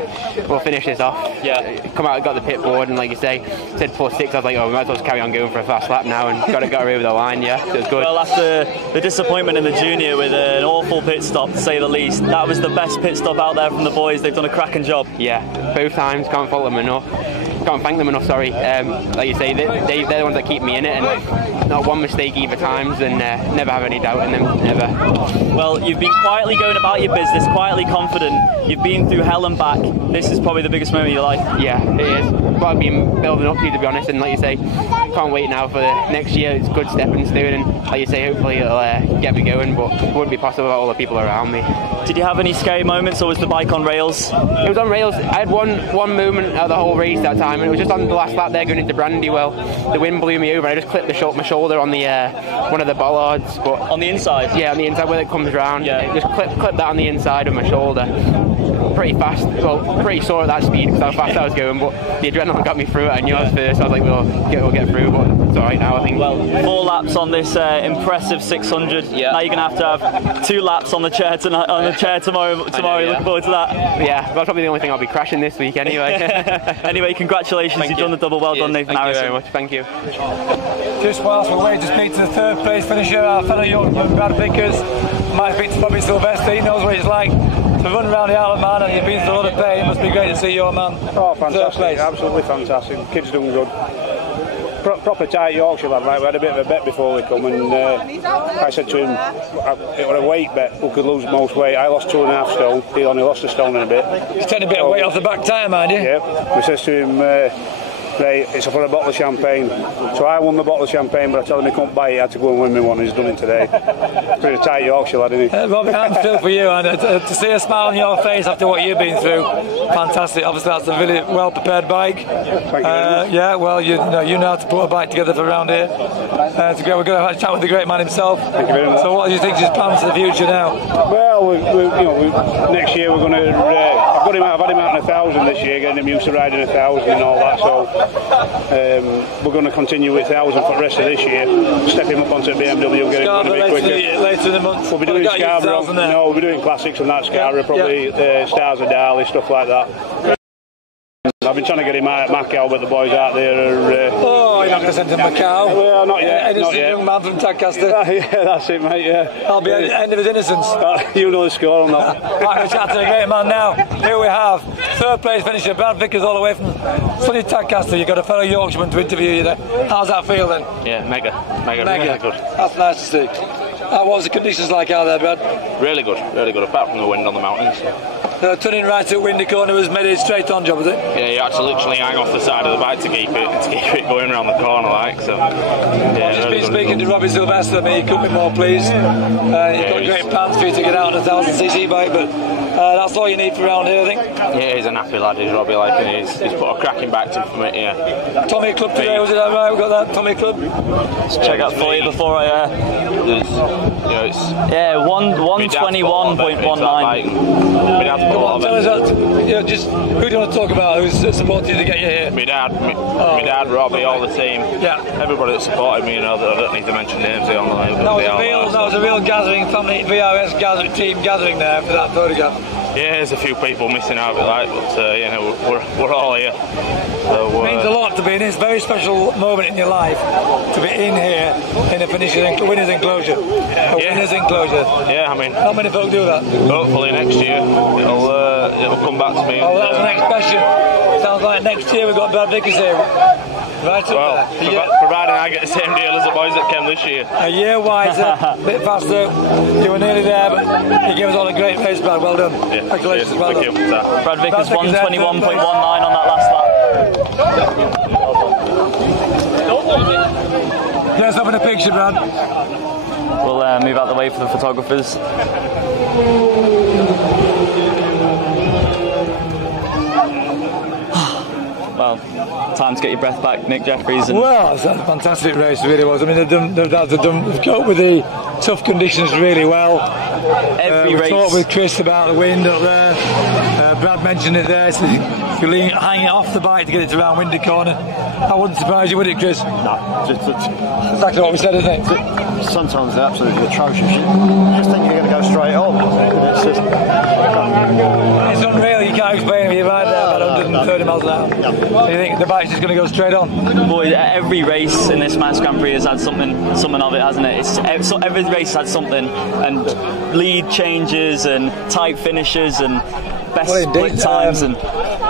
we'll finish this off. Yeah. Come out, got the pit board, and like you say, said +6. I was like, oh, we might as well just carry on going for a fast lap now, and got her over the line. Yeah, so it was good. Well, after the disappointment in the junior with an awful pit stop, to say the least, that was the best pit stop out there from the boys. They've done a cracking job. Yeah, both times. Can't fault them enough. Can't thank them enough, sorry. Like you say, they're the ones that keep me in it, and not one mistake either times, and never have any doubt in them, never. Well, you've been quietly going about your business, quietly confident. You've been through hell and back. This is probably the biggest moment of your life. Yeah, it is. What I've been building up to be honest, and like you say, can't wait now for the next year. It's a good stepping stone, and like you say, hopefully it'll get me going, but it wouldn't be possible without all the people around me. Did you have any scary moments, or was the bike on rails? It was on rails. I had one moment out of the whole race that time, and it was just on the last lap there going into Brandywell. The wind blew me over, and I just clipped my shoulder on the one of the bollards. But on the inside? Yeah, on the inside where it comes round. Yeah. Just clip that on the inside of my shoulder. Pretty fast, well, pretty sore at that speed because how fast I was going, but the adrenaline got me through it. I knew I was first, so I was like, we'll get through, but it's alright now, I think. Well, 4 laps on this impressive 600. Yeah. Now you're going to have 2 laps on the chair tonight, tomorrow. Looking forward to that. Yeah, that's probably the only thing I'll be crashing this week anyway. Anyway, congratulations, you've done the double. Well done, Nathan Harrison. Thank you very much. Thank you. Just whilst we're waiting to speak to the 3rd place finisher, our fellow young Brad Vickers, might speak to Bobby Sylvester. He knows what it's like to run around the Isle of Man, and you've been through a lot of pain. It must be great to see your man. Oh, fantastic, absolutely fantastic. The kid's doing good. Proper tight Yorkshire lad, right? We had a bit of a bet before we come, and I said to him, it was a weight bet, who could lose most weight. I lost 2.5 stone, he only lost a stone and a bit. He's taking a bit of weight off the back tyre, mind you. Yeah, we says to him, right, it's for a bottle of champagne. So I won the bottle of champagne, but I told him he couldn't buy it, he had to go and win me one. He's done it today. Pretty tight Yorkshire lad, isn't he? Robbie, I'm still for you, and to see a smile on your face after what you've been through, fantastic. Obviously, that's a really well prepared bike. Thank you. Yeah, well, you know how to put a bike together for around here. We're going to have a chat with the great man himself. Thank you very much. So, what do you think is his plans for the future now? Well, next year we're going to. I've had him out in 1,000 this year, getting him used to riding 1,000 and all that. So we're going to continue with 1,000 for the rest of this year. Step him up onto a BMW, get him going a bit quicker. Later in the month. We'll be doing Scarborough. No, we'll be doing classics and that Scarborough, probably Stars of Darley, stuff like that. I've been trying to get him out at Macau, but the boys out there are... you're not going to send him to Macau? Well, not yet. Innocent young man from Tadcaster. Yeah, that's it, mate, yeah. I'll be at the end of his innocence. You know the score on that. Right, we're chatting to a great man now. Here we have third place finisher, Brad Vickers, all the way from sunny Tadcaster. You've got a fellow Yorkshireman to interview you there. How's that feel then? Yeah, mega really good. That's nice to see. What was the conditions like out there, Brad? Really good, apart from the wind on the mountains. Turning right at Windy Corner was made a straight on job, was it? Yeah, you had to literally hang off the side of the bike to keep it going around the corner, like, so. Yeah, I've just been speaking to Robbie Sylvester, he couldn't be more pleased. You've got great plans for you to get out on a 1000cc bike, but that's all you need for around here, I think. Yeah, he's a happy lad, he's Robbie, like, and he's put a cracking back to for me, yeah. Tommy Club today, was it that right? We got that Tommy Club? Let's check that for you before I. Yeah, 121.19. Come on, tell us that. Just who do you want to talk about? Who's supported you to get you here? My dad, Robbie, all the team. Yeah. Everybody that supported me, I don't need to mention names. That was a real gathering, family VRS team gathering there for that photograph. Yeah, there's a few people missing out, but we're all here. So, it means a lot to be in this very special moment in your life, to be in here in a winner's enclosure. Winner's enclosure. Yeah, I mean, not many folk do that. Hopefully next year it'll come back to me. Oh, that's the next question. Sounds like next year we've got Brad Vickers here. Right up there. Providing I get the same deal as the boys that came this year. A year wiser, a bit faster. You were nearly there, but you gave us all a great race, Brad. Well done. Yeah, congratulations. Well Thank done. you. Brad Vickers 121.19 on that last lap. Let's have a picture, Brad. We'll move out the way for the photographers. Well, time to get your breath back, Nick Jeffries. Well, it's a fantastic race, it really was. I mean, they've coped with the tough conditions really well. Every race. We talked with Chris about the wind up there. Brad mentioned it there. So you're hanging off the bike to get it around Windy Corner. I wouldn't surprise you, would it, Chris? No, just exactly what we said, isn't it? Sometimes they're absolutely atrocious. You just think you're going to go straight on. It's unreal. You can't explain it. You're right there about 130 miles an hour. You think the bike's just going to go straight on? Boy, every race in this Manx Grand Prix has had something of it, hasn't it? Every race had something, and lead changes and tight finishes and best split times and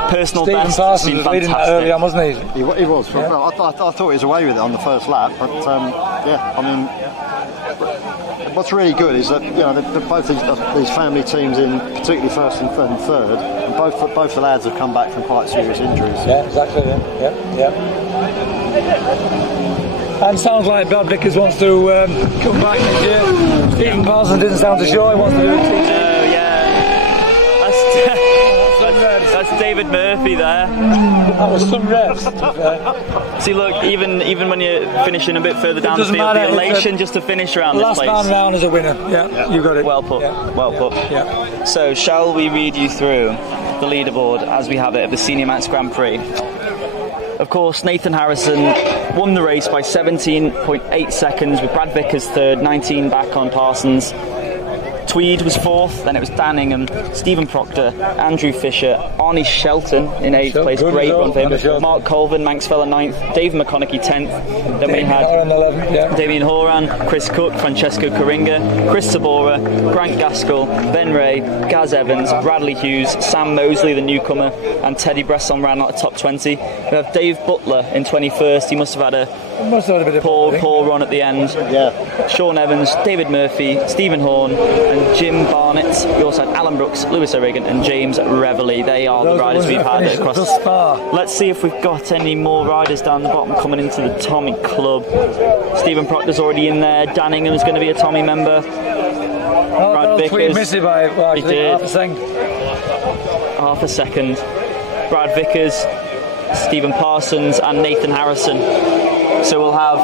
personal Stephen best. Parsons was leading that early on, wasn't he? He was. Yeah. Well, I thought he was away with it on the first lap, but yeah, I mean, what's really good is that both these family teams in, particularly first and third, and both the lads have come back from quite serious injuries. Yeah, exactly. Yeah. And sounds like Brad Vickers wants to come back next year. Stephen Parsons didn't sound too sure he wants to do it. That's David Murphy there. That was some rest. See, look, even when you're finishing a bit further down the field, the elation just to finish around this place. Last man round as a winner. Yeah, you got it. Well put. Yeah. Well put. Yeah. So, shall we read you through the leaderboard as we have it of the Senior Manx Grand Prix? Of course, Nathan Harrison won the race by 17.8 seconds, with Brad Vickers third, 19 back on Parsons. Tweed was fourth, then it was Danningham, Stephen Proctor, Andrew Fisher, Arnie Shelton in 8th place, great run for him, Mark Colvin, Manx fell at 9th, Dave McConaughey 10th, then we had Damien Horan, Chris Cook, Francesco Coringa, Chris Sabora, Grant Gaskell, Ben Ray, Gaz Evans, Bradley Hughes, Sam Mosley, the newcomer, and Teddy Bresson ran out of top 20. We have Dave Butler in 21st, he must have had a poor run at the end. Yeah. Sean Evans, David Murphy, Stephen Horn, and Jim Barnett. We also had Alan Brooks, Lewis O'Regan and James Reveley. They are the riders we've had across. Let's see if we've got any more riders down the bottom coming into the Tommy Club. Stephen Proctor's already in there. Danningham's going to be a Tommy member. Brad Vickers. Missed it by he did. Half a second. Brad Vickers, Stephen Parsons and Nathan Harrison. So we'll have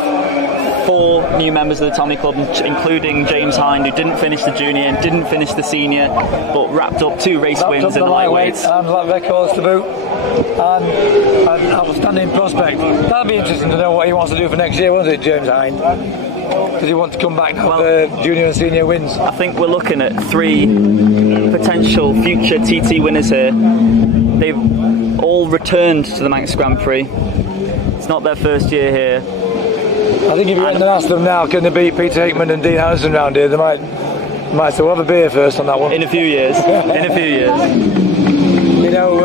4 new members of the Tommy Club, including James Hind, who didn't finish the junior and didn't finish the senior, but wrapped up 2 race wins in the lightweights. And lap records to boot. And an outstanding prospect. That'll be interesting to know what he wants to do for next year, won't it, James Hind? Does he want to come back now for junior and senior wins? I think we're looking at 3 potential future TT winners here. They've all returned to the Manx Grand Prix. It's not their first year here. I think if you went and asked them now, can they beat Peter Hickman and Dean Harrison round here, they might say, we'll have a beer first on that one. In a few years. In a few years. You know,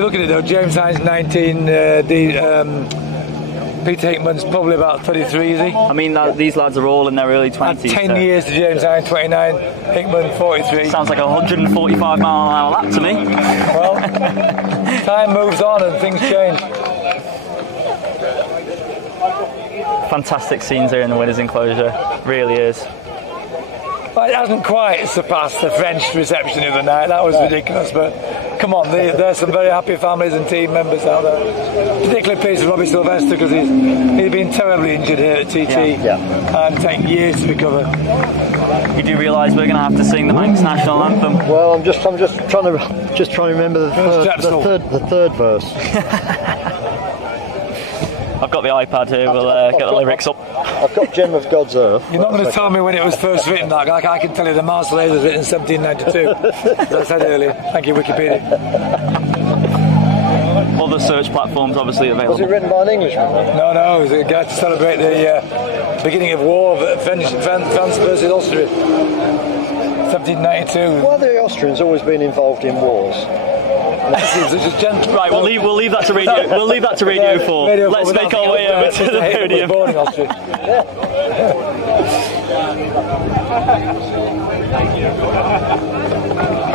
you look at it though, James Hines 19, Peter Hickman's probably about 33, is he? I mean, these lads are all in their early 20s. 10 years to James Hines, 29, Hickman 43. Sounds like a 145 mile an hour lap to me. Well, time moves on and things change. Fantastic scenes here in the winners' enclosure, really is. Well, it hasn't quite surpassed the French reception the other night, that was ridiculous, but come on, there's some very happy families and team members out there. Particularly pleased with Robbie Sylvester because he's been terribly injured here at TT and taken years to recover. You do realise we're going to have to sing the Manx national anthem? Well, I'm just trying to remember the third verse. I've got the iPad here, we'll get the lyrics up. I've got Gem of God's Earth. You're not going to tell me when it was first written, like I can tell you the Mosley was written in 1792, as I said earlier. Thank you, Wikipedia. Other search platforms obviously available. Was it written by an Englishman? No, it was a guy to celebrate the beginning of war, France versus Austria, 1792. Why have the Austrians always been involved in wars? Right, we'll leave that to radio. We'll leave that to Radio 4. Let's make our way over to the podium.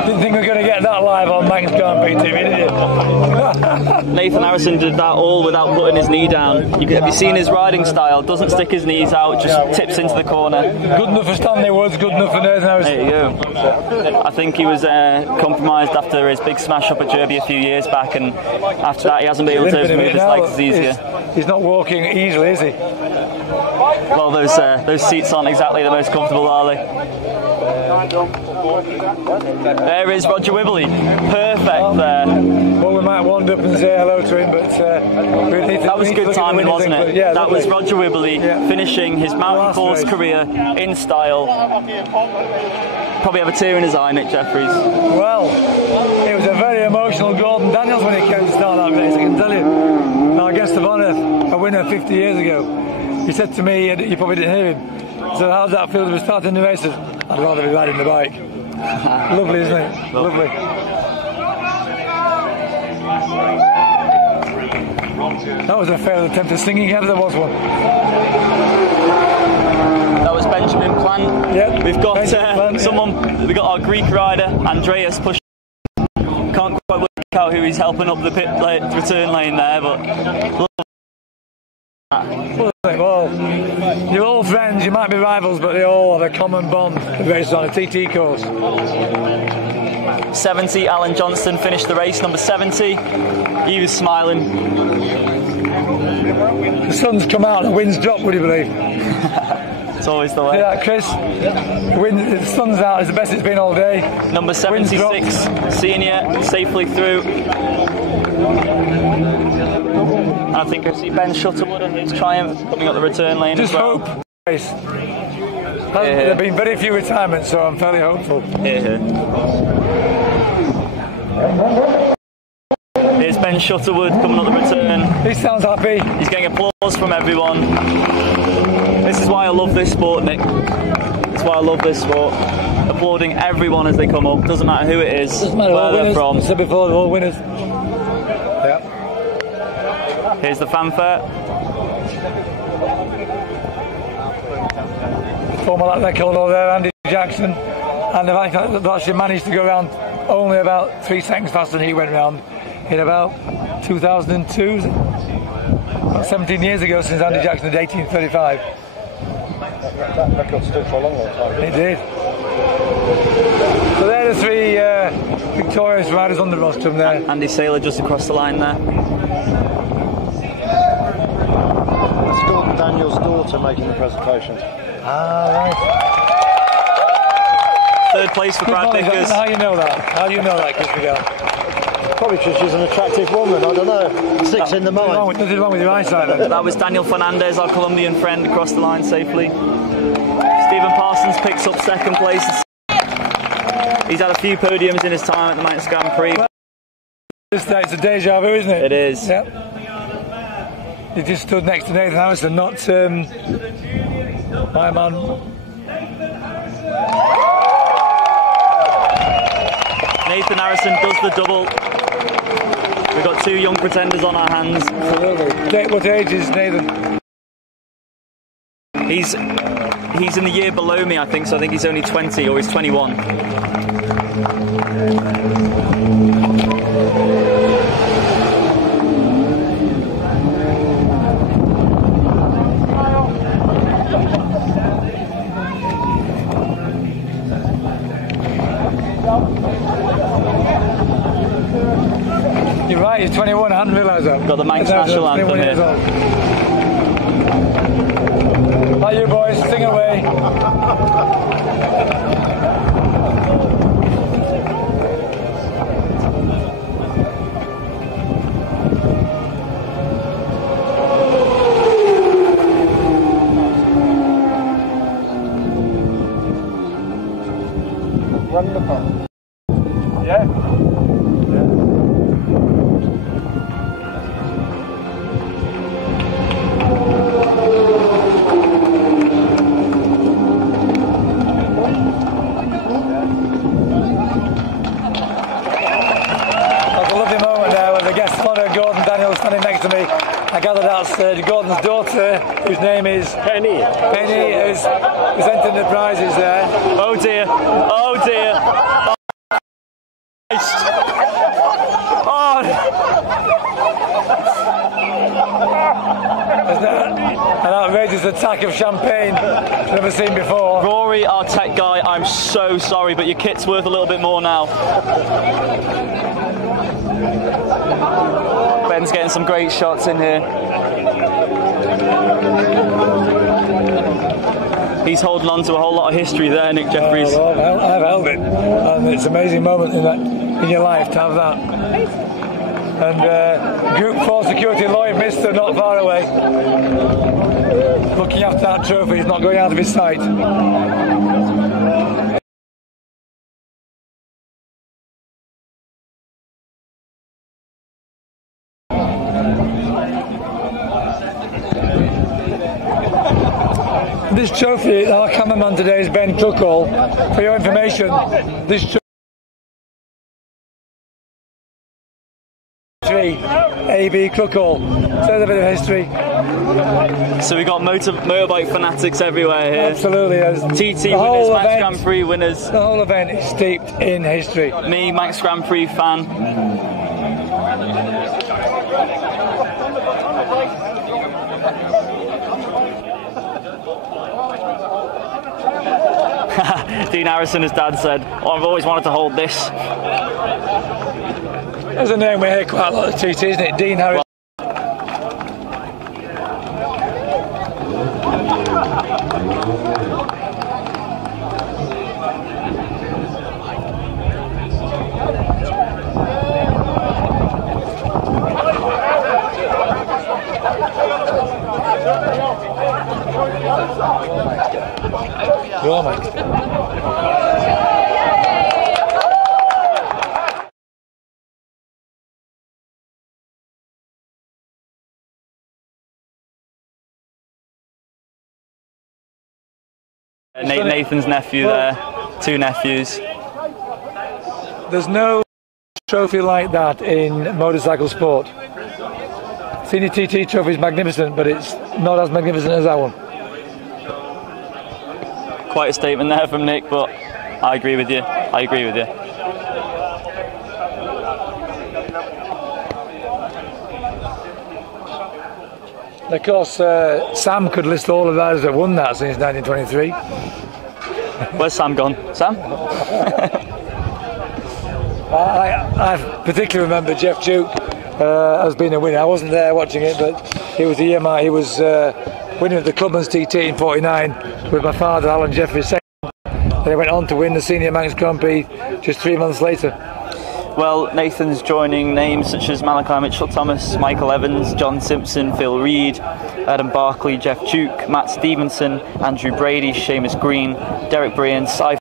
Didn't think we were going to get that live on Manx Grand Prix TV, did you? Nathan Harrison did that all without putting his knee down. Have you seen his riding style? Doesn't stick his knees out, just tips into the corner. Good enough for Stanley Woods, good enough for Nathan Harrison. There you go. I think he was compromised after his big smash up at Derby a few years back, and after that he hasn't been able to move his legs as easier. He's not walking easily, is he? Well, those seats aren't exactly the most comfortable, are they? There is Roger Wibbley, perfect there. Well, we might wander up and say hello to him, but that was good timing, wasn't it? Yeah, that was Roger Wibbley finishing his mountain course career in style. Probably have a tear in his eye, Nick Jeffries. Well, it was a very emotional Gordon Daniels when he came to start that race, I can tell you. Our guest of honour, a winner 50 years ago, he said to me, you probably didn't hear him, so how's that feel to be starting the races? I'd rather be riding the bike. Lovely, isn't it? Lovely. That was a failed attempt at singing, if there was one. That was Benjamin Plant. Yep. We've got we've got our Greek rider, Andreas pushing. Can't quite work out who he's helping up the return lane there, but well, you're all friends, you might be rivals, but they all have a common bond. The race on a TT course. 70, Alan Johnston finished the race, number 70. He was smiling. The sun's come out, the wind's dropped, would you believe? It's always the way. See that, Chris? The sun's out, it's the best it's been all day. Number 76, senior, safely through. And I think I see Ben Shuttlewood and his Triumph coming up the return lane as well. Just hope. There have been very few retirements, so I'm fairly hopeful. Here's Ben Shuttlewood coming up the return. He sounds happy. He's getting applause from everyone. This is why I love this sport, Nick. That's why I love this sport. Applauding everyone as they come up. Doesn't matter who it is, doesn't matter where they're from. I said before, they're all winners. Yeah. Here's the fanfare. Former lap record over there, Andy Jackson. And they've actually managed to go around only about 3 seconds faster than he went round in about 2002. About 17 years ago since Andy Jackson did 18:35. That record stood for a long time. It did. So they're the 3 victorious riders on the rostrum there. Andy Saylor just across the line there. That's Gordon Daniels' daughter making the presentation. Right. Third place for Brad Vickers. How do you know that? How do you know that, Chris Miguel? Probably because she's an attractive woman, I don't know. Six in the mind. Nothing wrong with your eyesight then. That was Daniel Fernandez, our Colombian friend, across the line safely. Stephen Parsons picks up second place. He's had a few podiums in his time at the Manx Grand Prix. It's a deja vu, isn't it? It is. Yep. He just stood next to Nathan Harrison, not my man. Nathan Harrison does the double. We've got two young pretenders on our hands. Absolutely. What age is Nathan? He's in the year below me, I think, so I think he's only 20 or he's 21. You're right, he's 21, I hadn't realised that. Got the Manx national anthem here. Hi you boys, sing away. Wonderful. Yeah. Standing next to me. I gather that's Gordon's daughter, whose name is Penny. Penny is presenting the prizes there. Oh dear! Oh dear! Oh. An outrageous attack of champagne never seen before. Rory, our tech guy, I'm so sorry, but your kit's worth a little bit more now. Ben's getting some great shots in here. He's holding on to a whole lot of history there, Nick Jeffries. Oh, well, I've held it, and it's an amazing moment in your life to have that. And Group 4 security Lloyd Mister not far away, looking after that trophy. He's not going out of his sight. This trophy, our cameraman today is Ben Cookall. For your information, this trophy, A.B. Cookall. So there's a bit of history. So we got motorbike fanatics everywhere here. Absolutely. TT winners, Manx Grand Prix winners. The whole event is steeped in history. Me, Manx Grand Prix fan. Dean Harrison, as Dad said, I've always wanted to hold this. There's a name we hear quite a lot of TT, isn't it? Dean Harrison. Oh my. Nathan's nephew there, two nephews. There's no trophy like that in motorcycle sport. Senior TT trophy is magnificent, but it's not as magnificent as that one. Quite a statement there from Nick, but I agree with you. I agree with you. Of course, Sam could list all of those that have won that since 1923. Where's Sam gone? Sam? I particularly remember Jeff Duke as being a winner. I wasn't there watching it, but he was the EMI. He was winner of the Clubman's TT in '49 with my father, Alan Jeffries, second. And he went on to win the Senior Manx Grand Prix just 3 months later. Well, Nathan's joining names such as Malachi Mitchell-Thomas, Michael Evans, John Simpson, Phil Reed, Adam Barkley, Jeff Duke, Matt Stevenson, Andrew Brady, Seamus Green, Derek Brian, Cy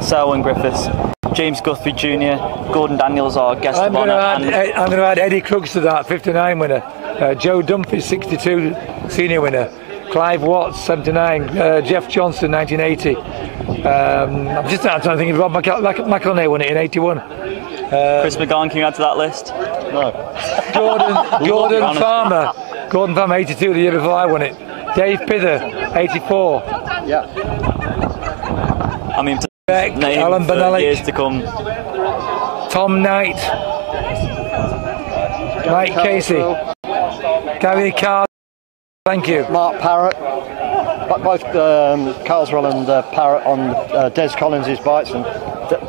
Selwyn Griffiths, James Guthrie Jr., Gordon Daniels, our guest of honour. I'm going to add Eddie Crooks to that, 59 winner. Joe Dumphy, 62 senior winner. Clive Watts, 79. Jeff Johnson, 1980. I'm just trying to think if Rob McElnay won it in 81. Chris McGowan, can you add to that list? No. Gordon Farmer. Gordon Farmer, 82 the year before I won it. Dave Pither, 84. Yeah. I mean, Alan for Benelli. years to come. Tom Knight. Mike Casey. Gary Carr. Thank you. Mark Parrott. Both Carswell and Parrott on Des Collins' bikes, and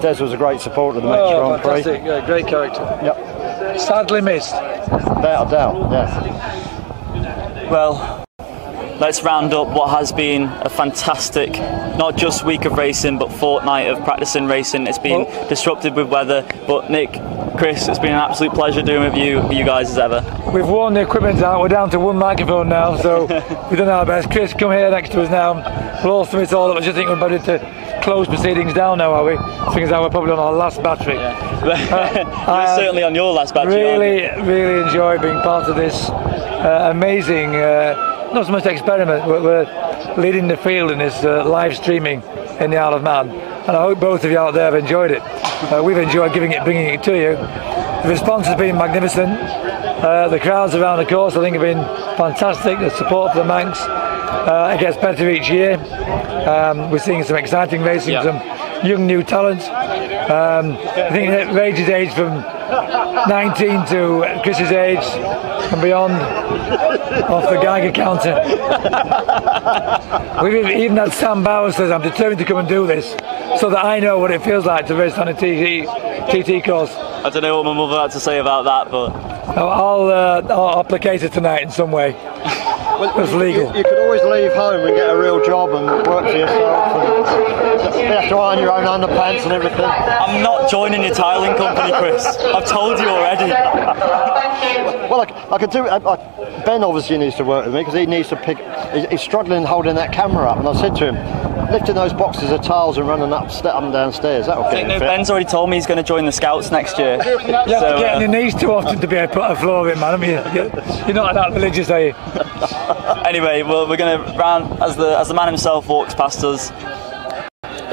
Des was a great supporter of the Manx Grand Prix. Fantastic, great character. Yep. Sadly missed. Without a doubt, yeah. Well, let's round up what has been a fantastic, not just week of racing, but fortnight of practicing racing. It's been disrupted with weather, but Nick, Chris, it's been an absolute pleasure doing with you guys as ever. We've worn the equipment out. We're down to one microphone now, so we've done our best. Chris, come here next to us now. We'll all sum it all up. I just think we're about to close proceedings down now, are we? Seeing as how we're probably on our last battery. You're certainly on your last battery. Really enjoy being part of this amazing, not so much experiment, we're leading the field in this live streaming in the Isle of Man. And I hope both of you out there have enjoyed it. We've enjoyed bringing it to you. The response has been magnificent. The crowds around the course, I think, have been fantastic. The support for the Manx, it gets better each year. We're seeing some exciting racing, some young new talent. I think it ranges age from 19 to Chris's age and beyond off the Geiger counter. We've even had Sam Bowers says, I'm determined to come and do this so that I know what it feels like to race on a TT course. I don't know what my mother had to say about that, but I'll placate it tonight in some way. It's legal. You could always leave home and get a real job and work for yourself. And you have to iron your own underpants and everything. I'm not joining your tiling company, Chris. I've told you already. Well, I could do. Ben obviously needs to work with me because he needs to pick. He's struggling holding that camera up, and I said to him, lifting those boxes of tiles and running up and downstairs. That'll get him fit. Ben's already told me he's going to join the Scouts next year. You have to get on your knees too often to be able to put a floor in, man. I mean, you're not that religious, are you? Anyway, well, we're going to round as the man himself walks past us.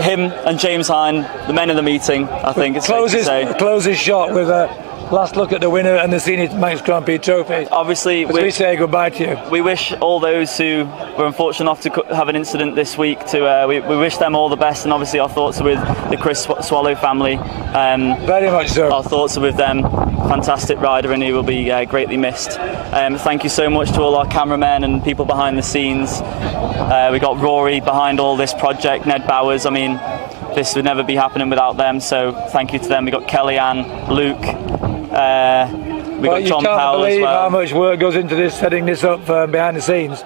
Him and James Hine, the men of the meeting, I think it's safe to say. Closes shot with a last look at the winner and the senior Manx Grand Prix trophy. Obviously, we say goodbye to you. We wish all those who were unfortunate enough to have an incident this week to we wish them all the best, and obviously our thoughts are with the Chris Swallow family. Very much so. Our thoughts are with them. Fantastic rider, and he will be greatly missed. Thank you so much to all our cameramen and people behind the scenes. We got Rory behind all this project, Ned Bowers. I mean, this would never be happening without them, so thank you to them. We got Kellyanne, Luke, we got John Powell as well. You can't believe how much work goes into this, setting this up behind the scenes.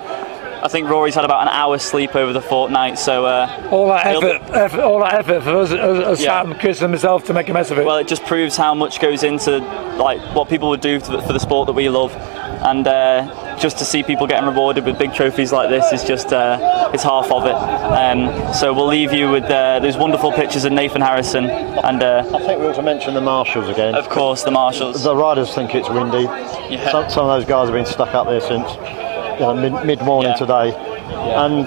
I think Rory's had about an hour's sleep over the fortnight, so all that effort for us Sam, Chris and myself to make a mess of it. Well, it just proves how much goes into like what people would do for the sport that we love, and just to see people getting rewarded with big trophies like this is just it's half of it. So we'll leave you with those wonderful pictures of Nathan Harrison, and I think we ought to mention the marshals again. Of course, the marshals. The riders think it's windy. Yeah. Some of those guys have been stuck up there since mid-morning today, and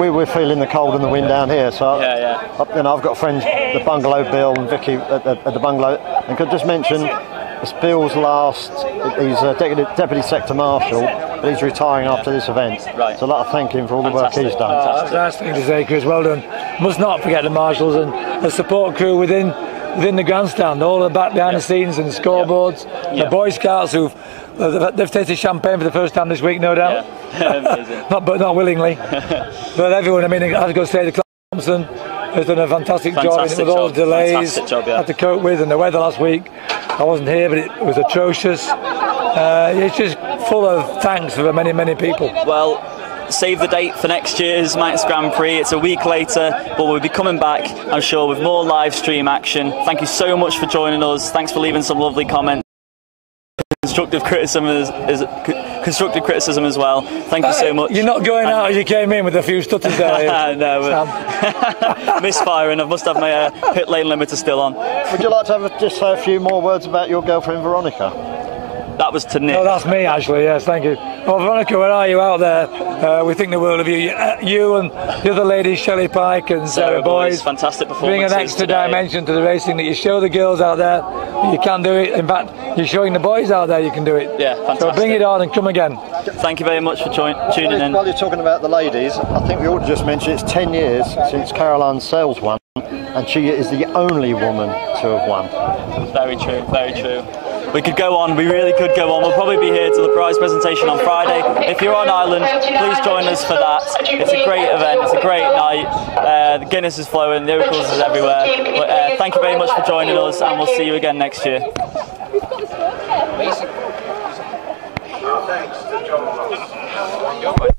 we were feeling the cold and the wind down here. So I've got friends, the Bungalow Bill and Vicky at the bungalow, and could just mention it's Bill's last. He's a deputy sector marshal, but he's retiring after this event. Right. So I'd like to thank him for all the work he's done. Nice thing to say, Chris. Well done. Must not forget the marshals and the support crew within the grandstand, all the back behind the scenes and the scoreboards, the Boy Scouts they've tasted champagne for the first time this week, no doubt. Amazing. not willingly, but everyone. I mean, I was going to say the Thompson has done a fantastic job with all the delays had to cope with, and the weather last week. I wasn't here, but it was atrocious. It's just full of thanks for many people. Well, save the date for next year's Manx Grand Prix. It's a week later, but we'll be coming back, I'm sure, with more live stream action. Thank you so much for joining us. Thanks for leaving some lovely comments. Constructive criticism as well. Thank you so much. You're not going out as you came in with a few stutters there. No, misfiring. I must have my pit lane limiter still on. Would you like to just say a few more words about your girlfriend Veronica? That was to Nick. No, that's me, actually, yes, thank you. Well, Veronica, where are you out there? We think the world of you. You and the other ladies, Shelley Pike and Sarah Boyes. Fantastic Bring performances an extra today. dimension to the racing, that you show the girls out there that you can do it. In fact, you're showing the boys out there you can do it. Yeah, fantastic. So bring it on and come again. Thank you very much for tuning in. While you're talking about the ladies, I think we ought to just mention it's 10 years since Caroline Sales won, and she is the only woman to have won. Very true, very true. We could go on, we really could go on. We'll probably be here to the prize presentation on Friday. If you're on Ireland, please join us for that. It's a great event, it's a great night. The Guinness is flowing, the Oracles is everywhere. But thank you very much for joining us, and we'll see you again next year. Thanks to John.